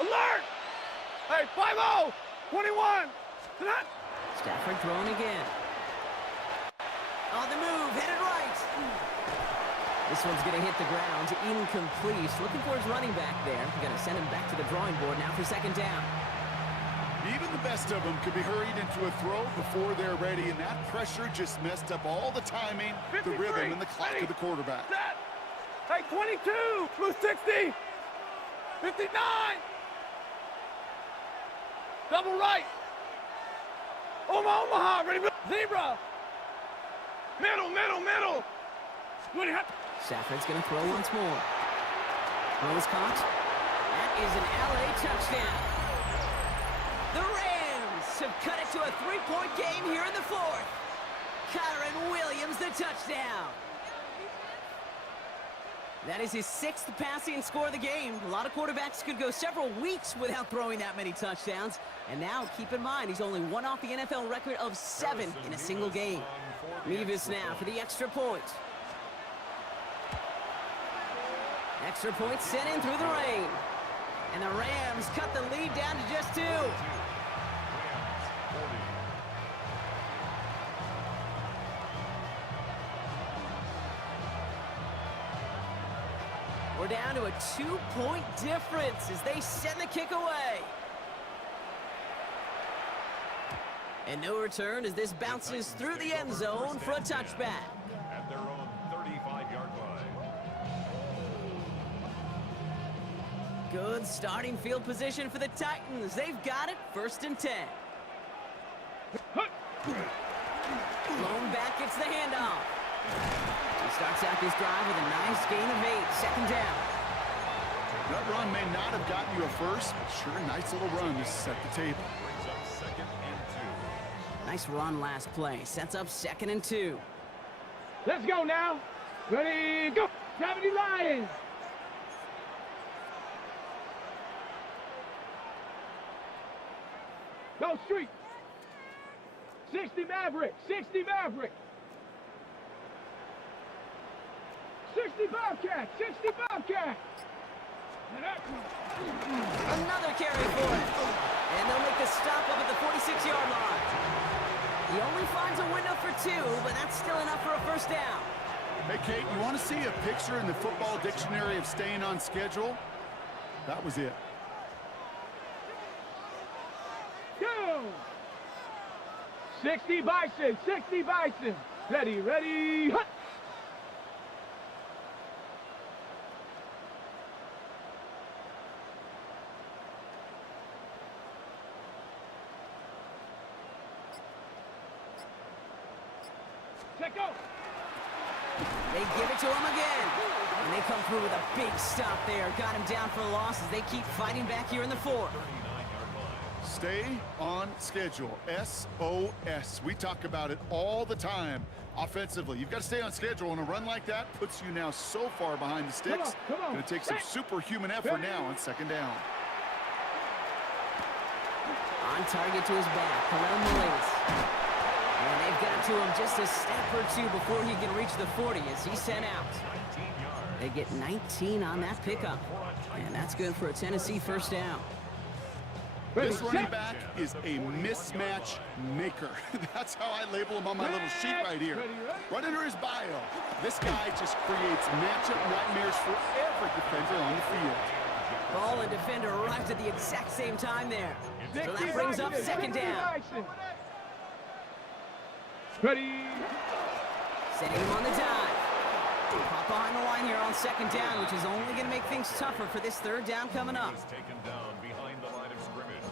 Alert! Hey, 5-0! 21! Tonight! Stafford throwing again. On the move, headed right. This one's going to hit the ground, incomplete. Looking for his running back there. Going to send him back to the drawing board now for second down. Even the best of them could be hurried into a throw before they're ready, and that pressure just messed up all the timing, the rhythm, and the clock of the quarterback. Set! Hey, 22! Blue 60! 59! Double right! Omaha, ready, zebra! Middle! Stafford's going to throw once more. Throws caught. That is an LA touchdown. The Rams have cut it to a 3-point game here in the fourth. Kyren Williams, the touchdown. That is his 6th passing score of the game. A lot of quarterbacks could go several weeks without throwing that many touchdowns. And now, keep in mind, he's only one off the NFL record of 7 in a single game. Mevis now for the extra point. Extra point sent in through the rain. And the Rams cut the lead down to just 2. We're down to a 2-point difference as they send the kick away. And no return as this bounces through the end zone for a touchback. At their own 35-yard line. Good starting field position for the Titans. They've got it, 1st and 10. Lone back gets the handoff. He starts out this drive with a nice gain of 8, second down. That run may not have gotten you a first, but sure, nice little run to set the table. Brings up 2nd and 2. Nice run last play. Sets up 2nd and 2. Let's go now. Ready, go. Gravity Lions. Go street. 60 Maverick. 60 Maverick. 60 Bobcat. 60 Bobcat. Another carry for it. And they'll make the stop up at the 46-yard line. He only finds a window for 2, but that's still enough for a first down. Hey, Kate, you want to see a picture in the football dictionary of staying on schedule? That was it. Go! 60 Bison. 60 Bison. Ready, ready, hut! They give it to him again. And they come through with a big stop there. Got him down for a loss as they keep fighting back here in the fourth. 39-yard line. Stay on schedule. SOS. We talk about it all the time offensively. You've got to stay on schedule, and a run like that puts you now so far behind the sticks. Come on. Going to take some superhuman effort now on second down. On target to his back, Khalil Mays. And they've got to him just a step or 2 before he can reach the 40 as he's sent out. They get 19 on that pickup. And that's good for a Tennessee first down. This running back is a mismatch maker. That's how I label him on my little sheet right here. Right under his bio. This guy just creates matchup nightmares for every defender on the field. Ball and defender arrived at the exact same time there. So that brings up second down. Ready. Setting him on the dive. Pop behind the line here on second down, which is only going to make things tougher for this third down coming up. Is taken down behind the line of scrimmage.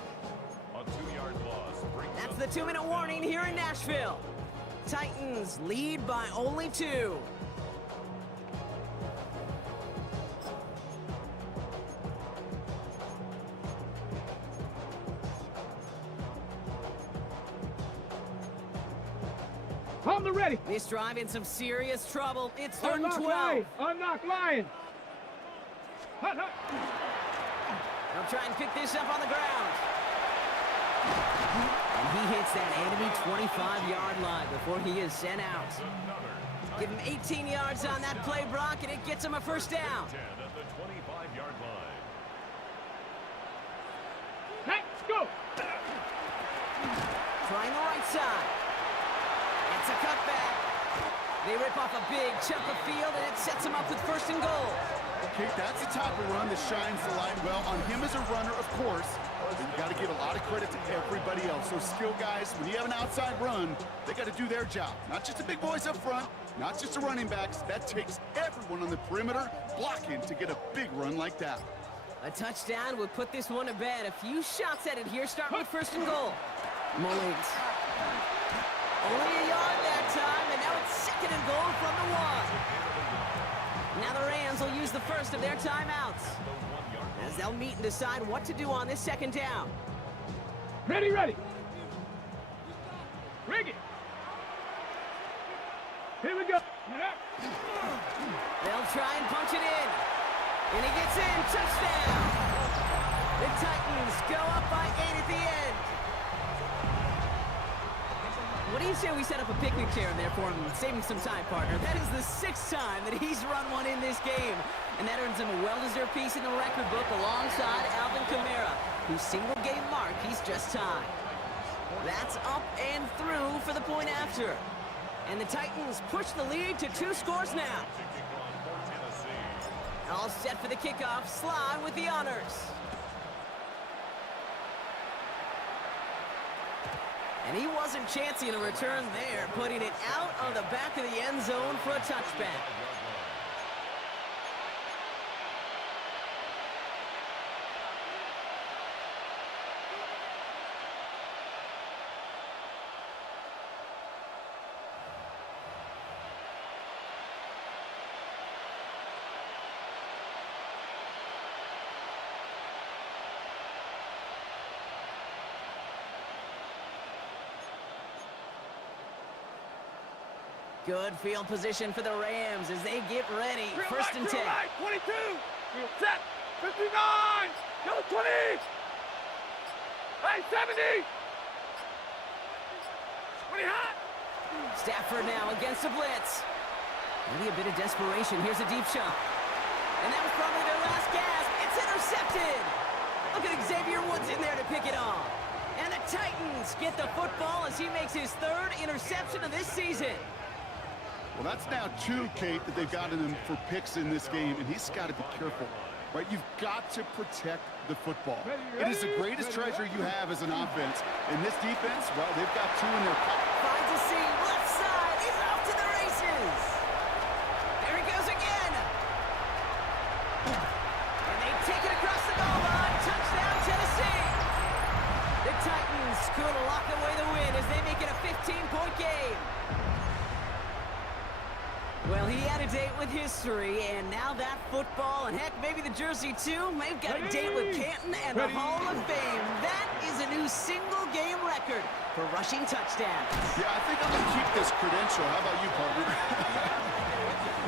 A 2-yard loss brings That's up the 2-minute warning here in Nashville. Titans lead by only 2. Hold the ready. This drive in some serious trouble. It's 3rd and Unlock 12. Lion. Unlock Lion. Hut, hut. They'll try and pick this up on the ground. And he hits that enemy 25-yard line before he is sent out. Give him 18 yards on that play, Brock, and it gets him a first down. 10 at the 25-yard line. Let's go. Trying the right side. It's a cutback. They rip off a big chunk of field, and it sets him up with 1st and goal. Okay, that's the type of run that shines the light well on him as a runner, of course. But you got to give a lot of credit to everybody else. So skill guys, when you have an outside run, they got to do their job. Not just the big boys up front, not just the running backs. That takes everyone on the perimeter blocking to get a big run like that. A touchdown would put this one to bed. A few shots at it here, starting with 1st and goal. Mullings. Only a yard that time, and now it's 2nd and goal from the 1. Now the Rams will use the first of their timeouts, as they'll meet and decide what to do on this 2nd down. Ready, ready. Rig it. Here we go. They'll try and punch it in. And he gets in. Touchdown. The Titans go up by 8 at the end. What do you say we set up a picnic chair in there for him, saving some time, partner? That is the 6th time that he's run one in this game. And that earns him a well-deserved piece in the record book alongside Alvin Kamara, whose single-game mark he's just tied. That's up and through for the point after. And the Titans push the lead to 2 scores now. All set for the kickoff. Sly with the honors. And he wasn't chancing a return there, putting it out of the back of the end zone for a touchback. Good field position for the Rams as they get ready. Real 1st and 10. right, 22. Real set. 59. Go 20. Hey, 70. 20 hot. Stafford now against a blitz. Maybe a bit of desperation. Here's a deep shot. And that was probably their last gasp. It's intercepted. Look at Xavier Woods in there to pick it off. And the Titans get the football as he makes his 3rd interception of this season. Well, that's now 2, Kate, that they've gotten him for picks in this game, and he's got to be careful, right? You've got to protect the football. It is the greatest treasure you have as an offense. In this defense, well, they've got 2 in their pocket. Finds a seam, left side, he's off to the races. There he goes again. And they take it across the goal line. Touchdown, Tennessee. The Titans could lock away the win as they make it a 15-point game. Well, he had a date with history, and now that football, and heck, maybe the jersey too, they've got a date with Canton and the Hall of Fame. That is a new single-game record for rushing touchdowns. Yeah, I think I'm going to keep this credential. How about you, partner?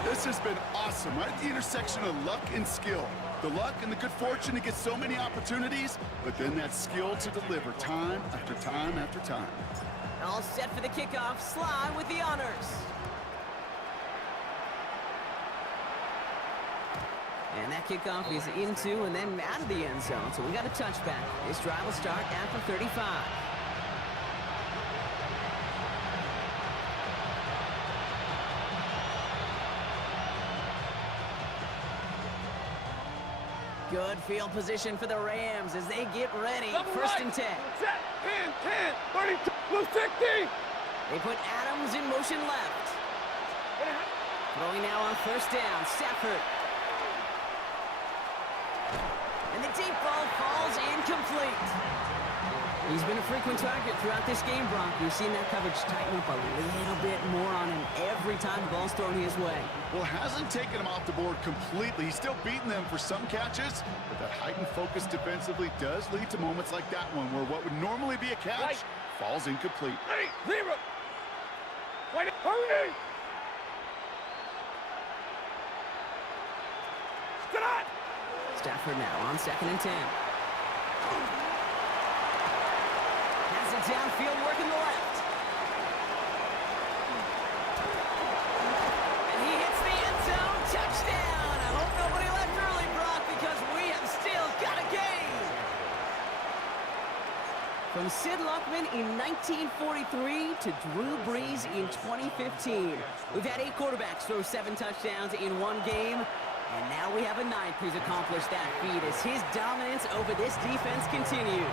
This has been awesome, right at the intersection of luck and skill. The luck and the good fortune to get so many opportunities, but then that skill to deliver time after time after time. All set for the kickoff. Sly with the honors. And that kickoff is into and then out of the end zone. So we got a touchback. This drive will start after 35. Good field position for the Rams as they get ready. Double 1st right. and 10. Set. 10, 32, blue 60. They put Adams in motion left. Throwing now on 1st down. Stafford. And the deep ball falls incomplete. He's been a frequent target throughout this game, Brock. We've seen that coverage tighten up a little bit more on him every time the ball's thrown his way. Well, hasn't taken him off the board completely. He's still beating them for some catches, but that heightened focus defensively does lead to moments like that one where what would normally be a catch falls incomplete. 3, 0. Wait, hurry! Sit on! Stafford now on 2nd and 10. Has it downfield, working the left. And he hits the end zone. Touchdown! I hope nobody left early, Brock, because we have still got a game. From Sid Luckman in 1943 to Drew Brees in 2015. We've had 8 quarterbacks throw 7 touchdowns in one game. And now we have a 9th who's accomplished that feat as his dominance over this defense continues.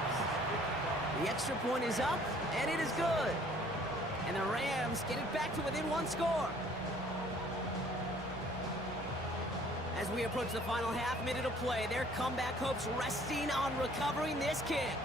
The extra point is up, and it is good. And the Rams get it back to within 1 score. As we approach the final half-minute of play, their comeback hopes resting on recovering this kick.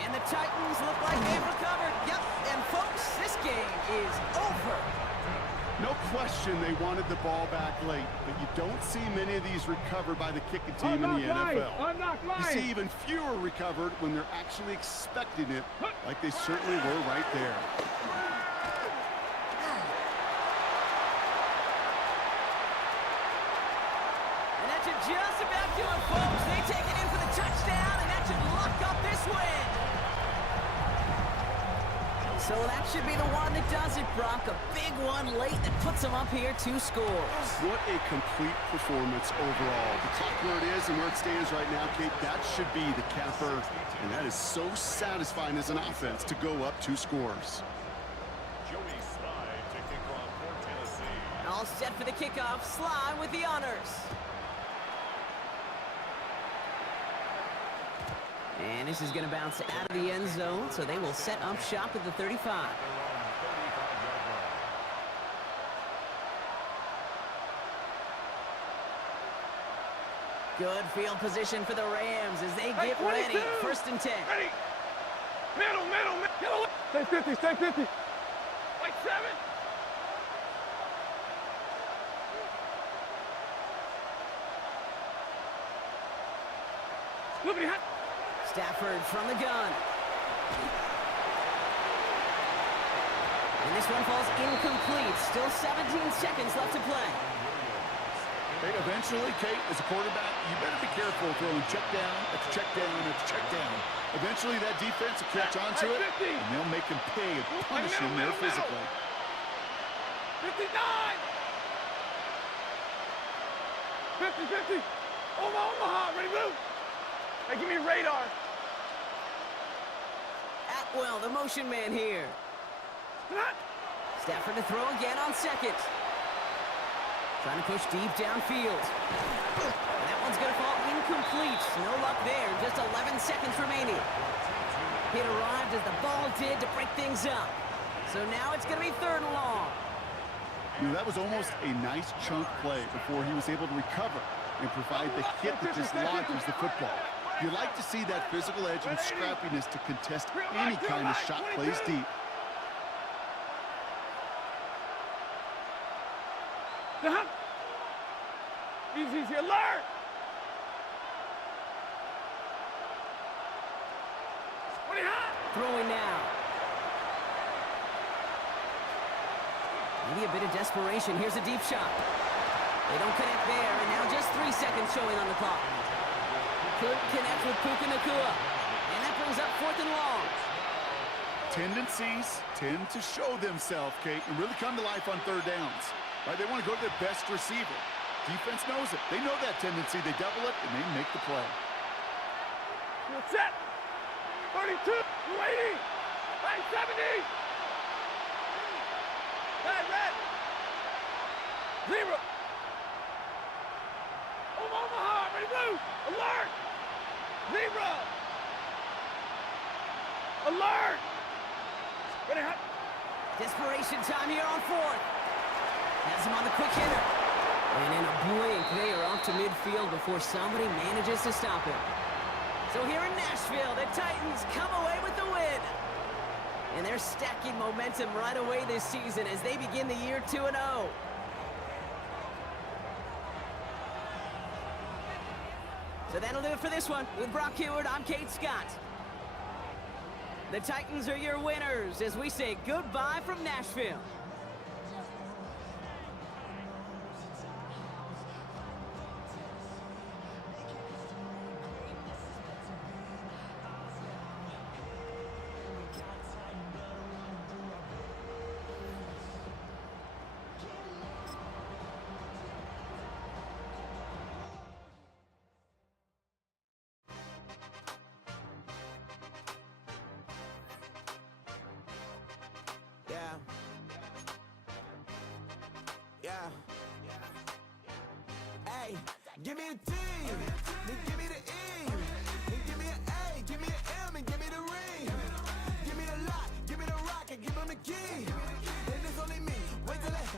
And the Titans look like they've recovered. Yep, and folks, this game is over. No question they wanted the ball back late, but you don't see many of these recovered by the kicking team in the NFL. You see even fewer recovered when they're actually expecting it, like they certainly were right there. And that should just about do it, folks. They take it in for the touchdown, and that should lock up this win. So that should be the one that does it, Brock. A big one late that puts them up here 2 scores. What a complete performance overall. The clock where it is and where it stands right now, Kate, that should be the capper. And that is so satisfying as an offense to go up 2 scores. Joey Slye to kick off for Tennessee. All set for the kickoff. Sly with the honors. And this is going to bounce out of the end zone, so they will set up shop at the 35. Good field position for the Rams as they get ready. 1st and 10. Ready! Middle! Stay 50, stay 50! Wait, 7! Look at Stafford from the gun. And this one falls incomplete. Still 17 seconds left to play. Hey, eventually, Kate, as a quarterback, you better be careful throwing check down after check down after check down. Eventually, that defense will catch on to it, and they'll make him pay and punish him there physically. 59! 50! Omaha, ready, blue! Hey, give me radar. Atwell, the motion man here. Stafford to throw again on 2nd. Trying to push deep downfield. And that one's going to fall incomplete. No luck there. Just 11 seconds remaining. It arrived as the ball did to break things up. So now it's going to be 3rd and long. You know, that was almost a nice chunk play before he was able to recover and provide the hit that just launches the football. You like to see that physical edge and scrappiness to contest any kind of shot plays deep. Easy, alert! Throwing now. Maybe a bit of desperation. Here's a deep shot. They don't connect there, and now just 3 seconds showing on the clock. Could connect with Puka Nacua. And that brings up 4th and long. Tendencies tend to show themselves, Kate, and really come to life on 3rd downs. Right? They want to go to their best receiver. Defense knows it. They know that tendency. They double it, and they make the play. Set! 32! 280! 970! Red! 0! Omaha, ready, blue! Alert! 0! Alert! Ready, hot! Desperation time here on 4th. Has him on the quick hitter. And in a blink, they are off to midfield before somebody manages to stop him. So here in Nashville, the Titans come away with the win. And they're stacking momentum right away this season as they begin the year 2-0. So that'll do it for this one. With Brock Heward, I'm Kate Scott. The Titans are your winners as we say goodbye from Nashville. Hey, give me a T, then give me the E, then give me an A, give me an M, and give me the ring. Give me the lock, give me the rock, and give him the key. And it's only me. Wait till then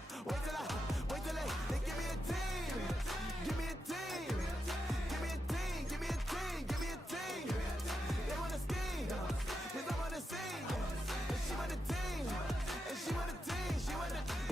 give me a team. Give me a team. Give me a team. Give me a team. Give me a team. They wanna scheme, 'cause I wanna sing. And she want a team. And she want a team.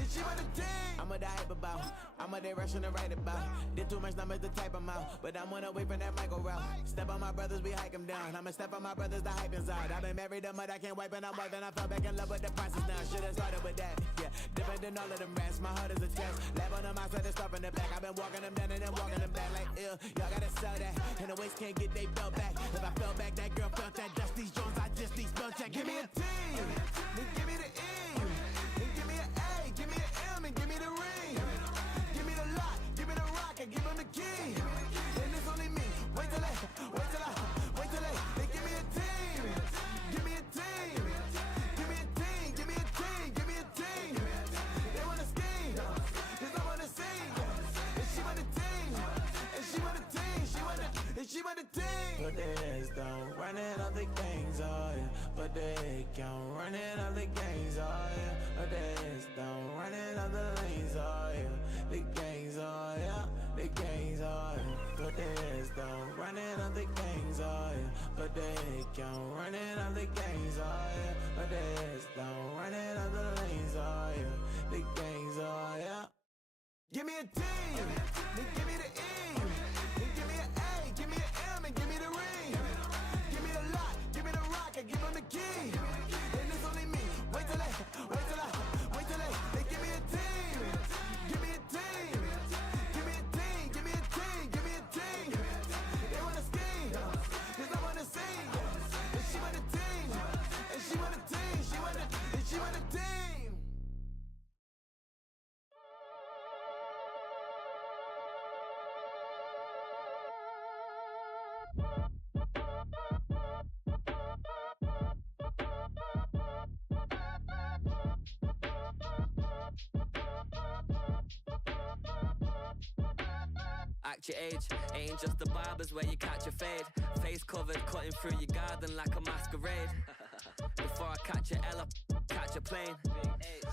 She want a team. I'm a die about. I'm a day rushing to write about. Did too much numbers to type them out. But I'm on away from that Michael route. Step on my brothers, we hike them down. I'ma step on my brothers, the hype inside. I've been married to mud, I can't wipe and I'm wife. And I fell back in love with the process now. Should've started with that. Yeah, different than all of them rats. My heart is a test. Lab on them outside, stuff in the back. I've been walking them down and then walking them back like ill. Y'all gotta sell that. And the waist can't get they belt back. If I fell back, that girl felt that. Dust these Jones, I just need spell check. Give me a T, then give me the E, then give me an A, give me an M, and give me the ring. Give me the lock, give me the rock, and give him the key. And it's only me. Wait till they give me a team. Give me a team. Give me a team. Give me a team. Give me a team. They wanna scheme, 'cause I wanna sing. And she want a team. And she want a team. She want a team. Put their heads down, running all the gangs, oh yeah. Put their head down, running all the gangs, oh yeah. Put their heads down, running all the lanes, oh yeah. The gangs, oh yeah. The gangs, oh yeah. Put their heads down, running all the gangs, oh yeah. Put their head down, running all the gangs, oh yeah. Put their heads down, running all the lanes, oh yeah. The gangs, oh yeah. Give me a team, then give me the E, then give me an A, give me an M, and give me the ring. Give me the lock, give me the rock, and give him the key. And it's only me. Wait till they give me a team. Give me a team. Give me a team. Give me a team. Give me a team. They wanna scheme, 'cause I wanna sing. And she want a team. And she want a team. She want a team. Act your age, ain't just the barbers where you catch a fade. Face covered, cutting through your garden like a masquerade. Before I catch a L up, catch a plane.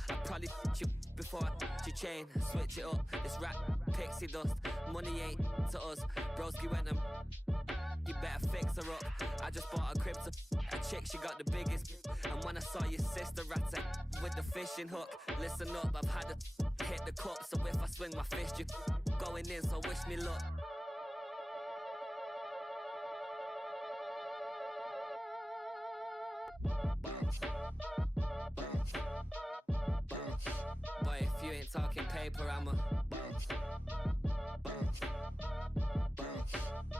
I'd probably you before I your chain. Switch it up, it's rap, pixie dust. Money ain't to us, broski went and you better fix her up. I just bought a crib to a chick, she got the biggest. And when I saw your sister rat with the fishing hook, listen up, I've had to hit the cup. So if I swing my fist, you going in, so wish me luck. Boy, if you ain't talking paper, I'm a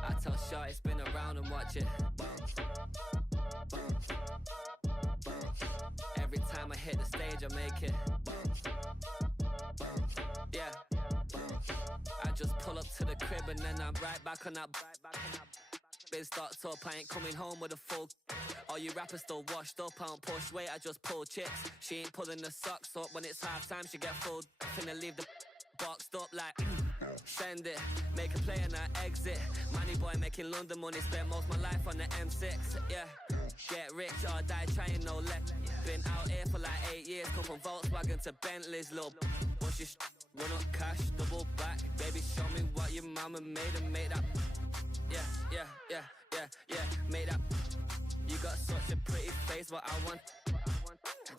I tell Shorty spin around and watch it. Every time I hit the stage, I make it. Yeah. I just pull up to the crib and then I'm right back on that. Biz starts up, I ain't coming home with a full. All you rappers still washed up, I don't push weight, I just pull chips. She ain't pulling the socks up, when it's half time she get full. Finna leave the boxed up like send it, make a play and I exit. Money boy making London money, spent most of my life on the M6. Yeah, get rich or die trying, no let. Been out here for like 8 years, come from Volkswagen to Bentley's, little bunch of run up cash, double back. Baby, show me what your mama made and made that. Yeah, made that. You got such a pretty face, but I want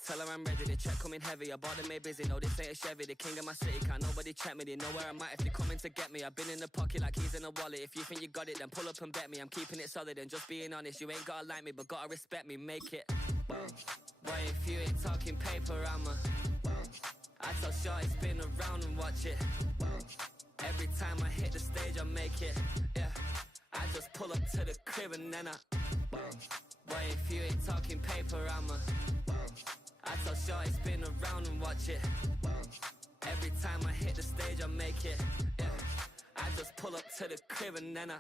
Tell her I'm ready, the check coming heavy. I bought them made busy, no, this ain't a Chevy. The king of my city, can't nobody check me. They know where I'm at if they coming to get me. I've been in the pocket like keys in a wallet. If you think you got it, then pull up and bet me. I'm keeping it solid and just being honest. You ain't gotta like me, but gotta respect me, make it. Boy, if you ain't talking paper, I tell shorty spin around and watch it. Every time I hit the stage, I make it. Yeah, I just pull up to the crib and then boy, if you ain't talking paper, I tell shorty spin around and watch it. Every time I hit the stage, I make it. Yeah, I just pull up to the crib and then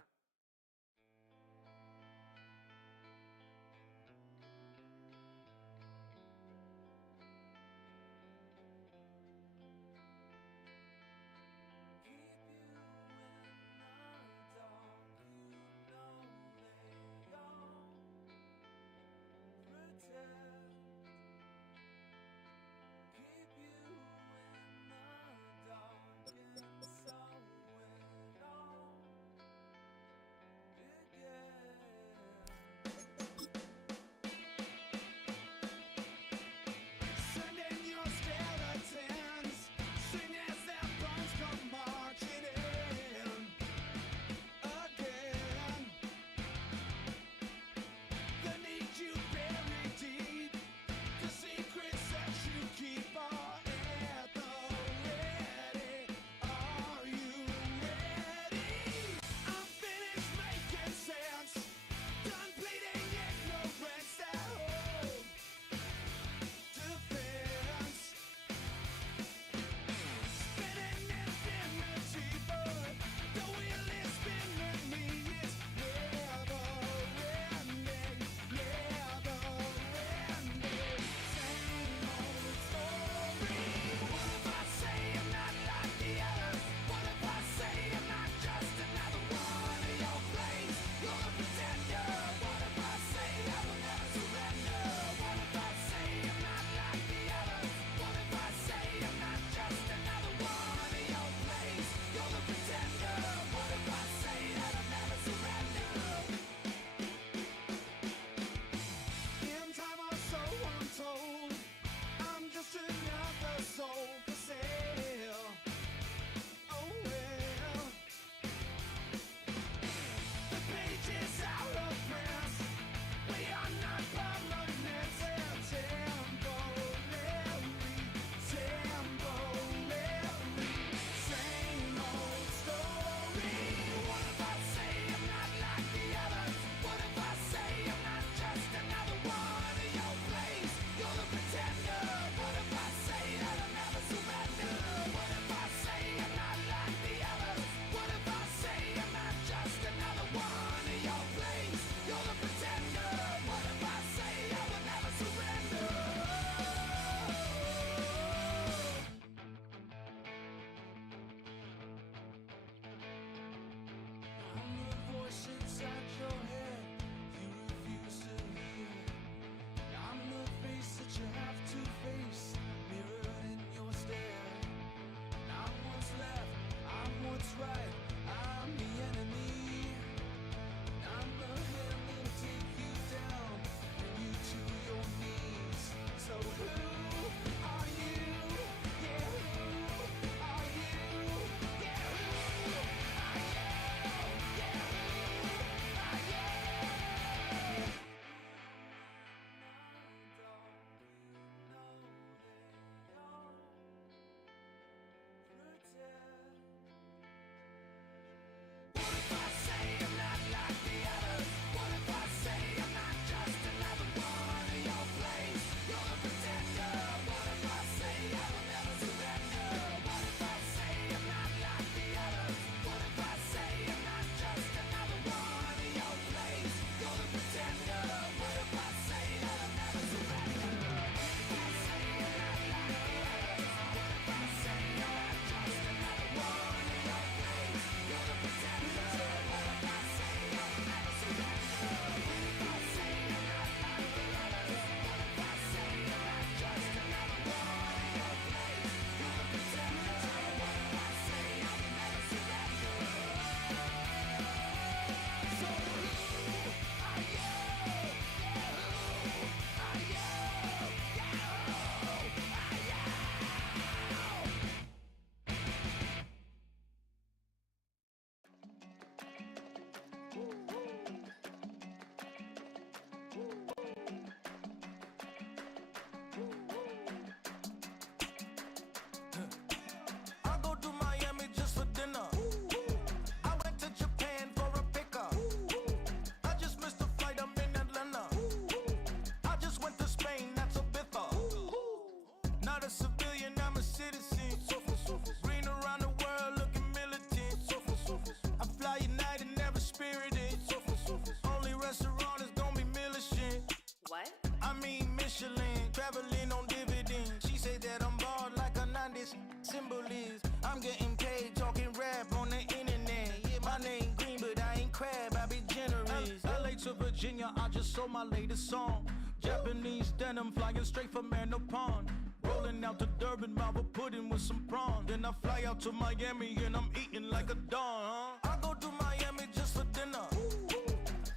to Virginia, I just sold my latest song. Japanese denim flying straight from Manapon. Rolling out to Durban, Malva pudding with some prawns. Then I fly out to Miami and I'm eating like a don. I go to Miami just for dinner.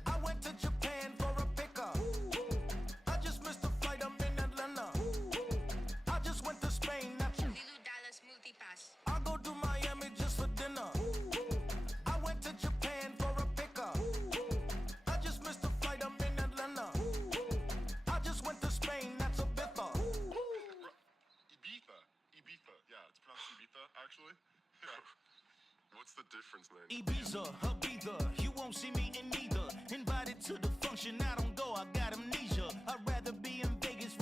I went to Japan for a pickup. I just missed the flight, I'm in Atlanta. I just went to Spain, that's Dallas Multipass. I go to Miami just for dinner. I went to Japan for a pickup. I just missed the flight, I'm in Atlanta. I just went to Spain, that's a bitha. Ibiza. Yeah, it's pronounced Ibiza, actually. What's the difference, man? Ibiza, Ibiza, you won't see me in neither. Invited to the function, I don't go, I got amnesia. I'd rather be in Vegas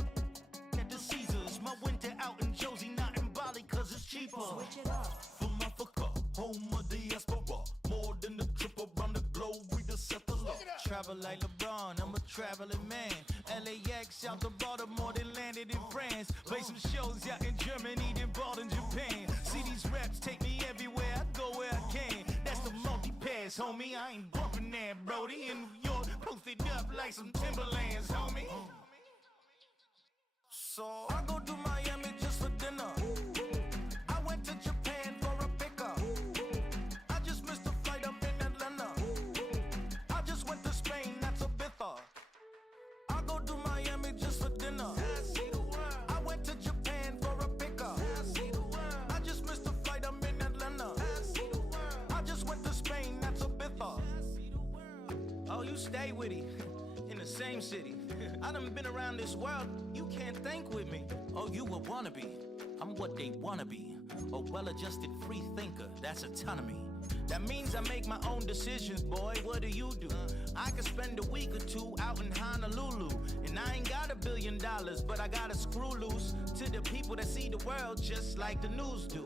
at the Caesars. My winter out in Josie, not in Bali, cause it's cheaper. Switch it up. From Africa, home of the diaspora. More than the trip around the globe, we just set the law. Travel like LeBron, I'm a traveling man. LAX out to Baltimore, then landed in France. Play some shows out in Germany, then bought in Japan. See these raps take me everywhere, I go where I can. That's the multi-pass, homie, I ain't bumping that, Brody. In New York, posted up like some Timberlands, homie. So I go to Miami just for dinner. I went to Japan for a pickup. I just missed the flight, I'm in Atlanta. I just went to Spain, that's a bitha. I go to Miami just for dinner. I went to Japan for a pickup. I just missed the flight, I'm in Atlanta. I just went to Spain, that's a bitha. Oh, you stay with it. In the same city. I done been around this world, you can't think with me. Oh, you a wannabe, I'm what they wanna be. A well-adjusted free thinker, that's autonomy. That means I make my own decisions, boy, what do? I could spend a week or two out in Honolulu. And I ain't got $1 billion, but I got a screw loose to the people that see the world just like the news do.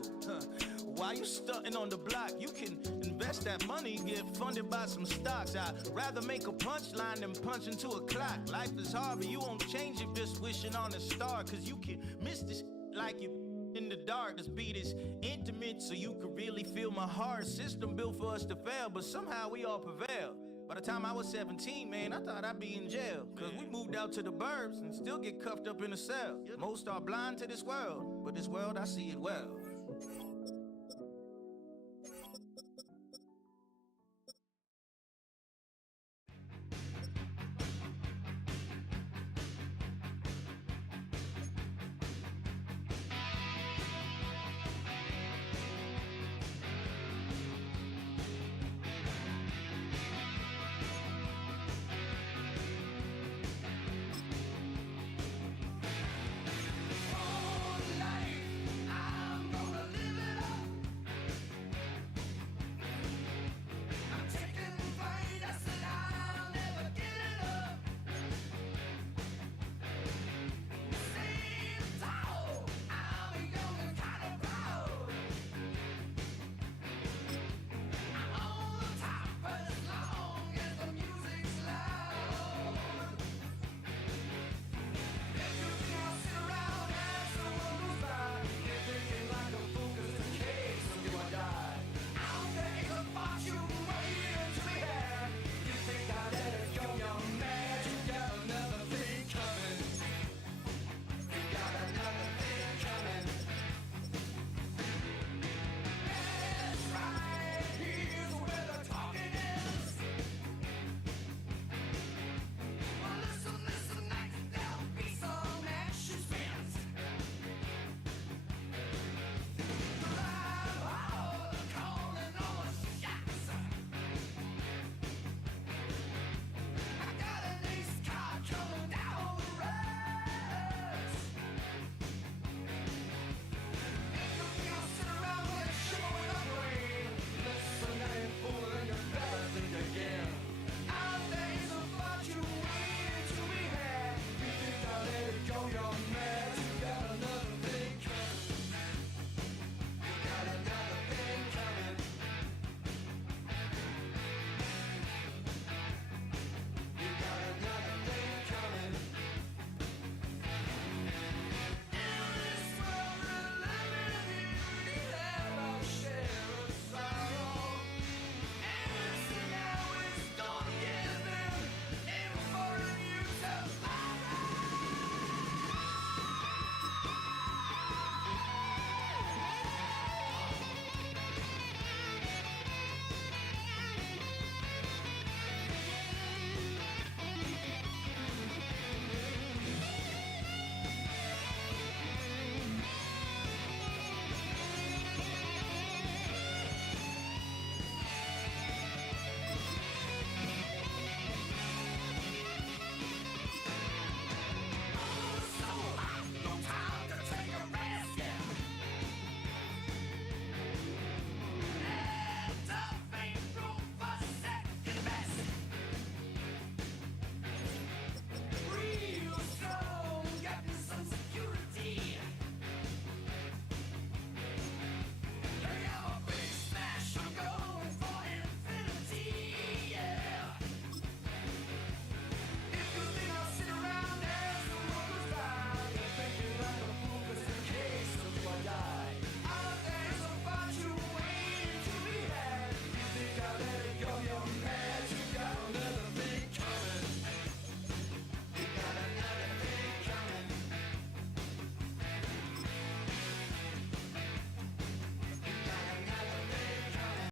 Why you stunting on the block? You can invest that money, get funded by some stocks. I'd rather make a punchline than punch into a clock. Life is hard, but you won't change it just wishing on a star. Cause you can miss this like you in the dark. This beat is intimate, so you can really feel my heart. System built for us to fail, but somehow we all prevail. By the time I was 17, man, I thought I'd be in jail. Cause we moved out to the burbs and still get cuffed up in a cell. Most are blind to this world, but this world, I see it well.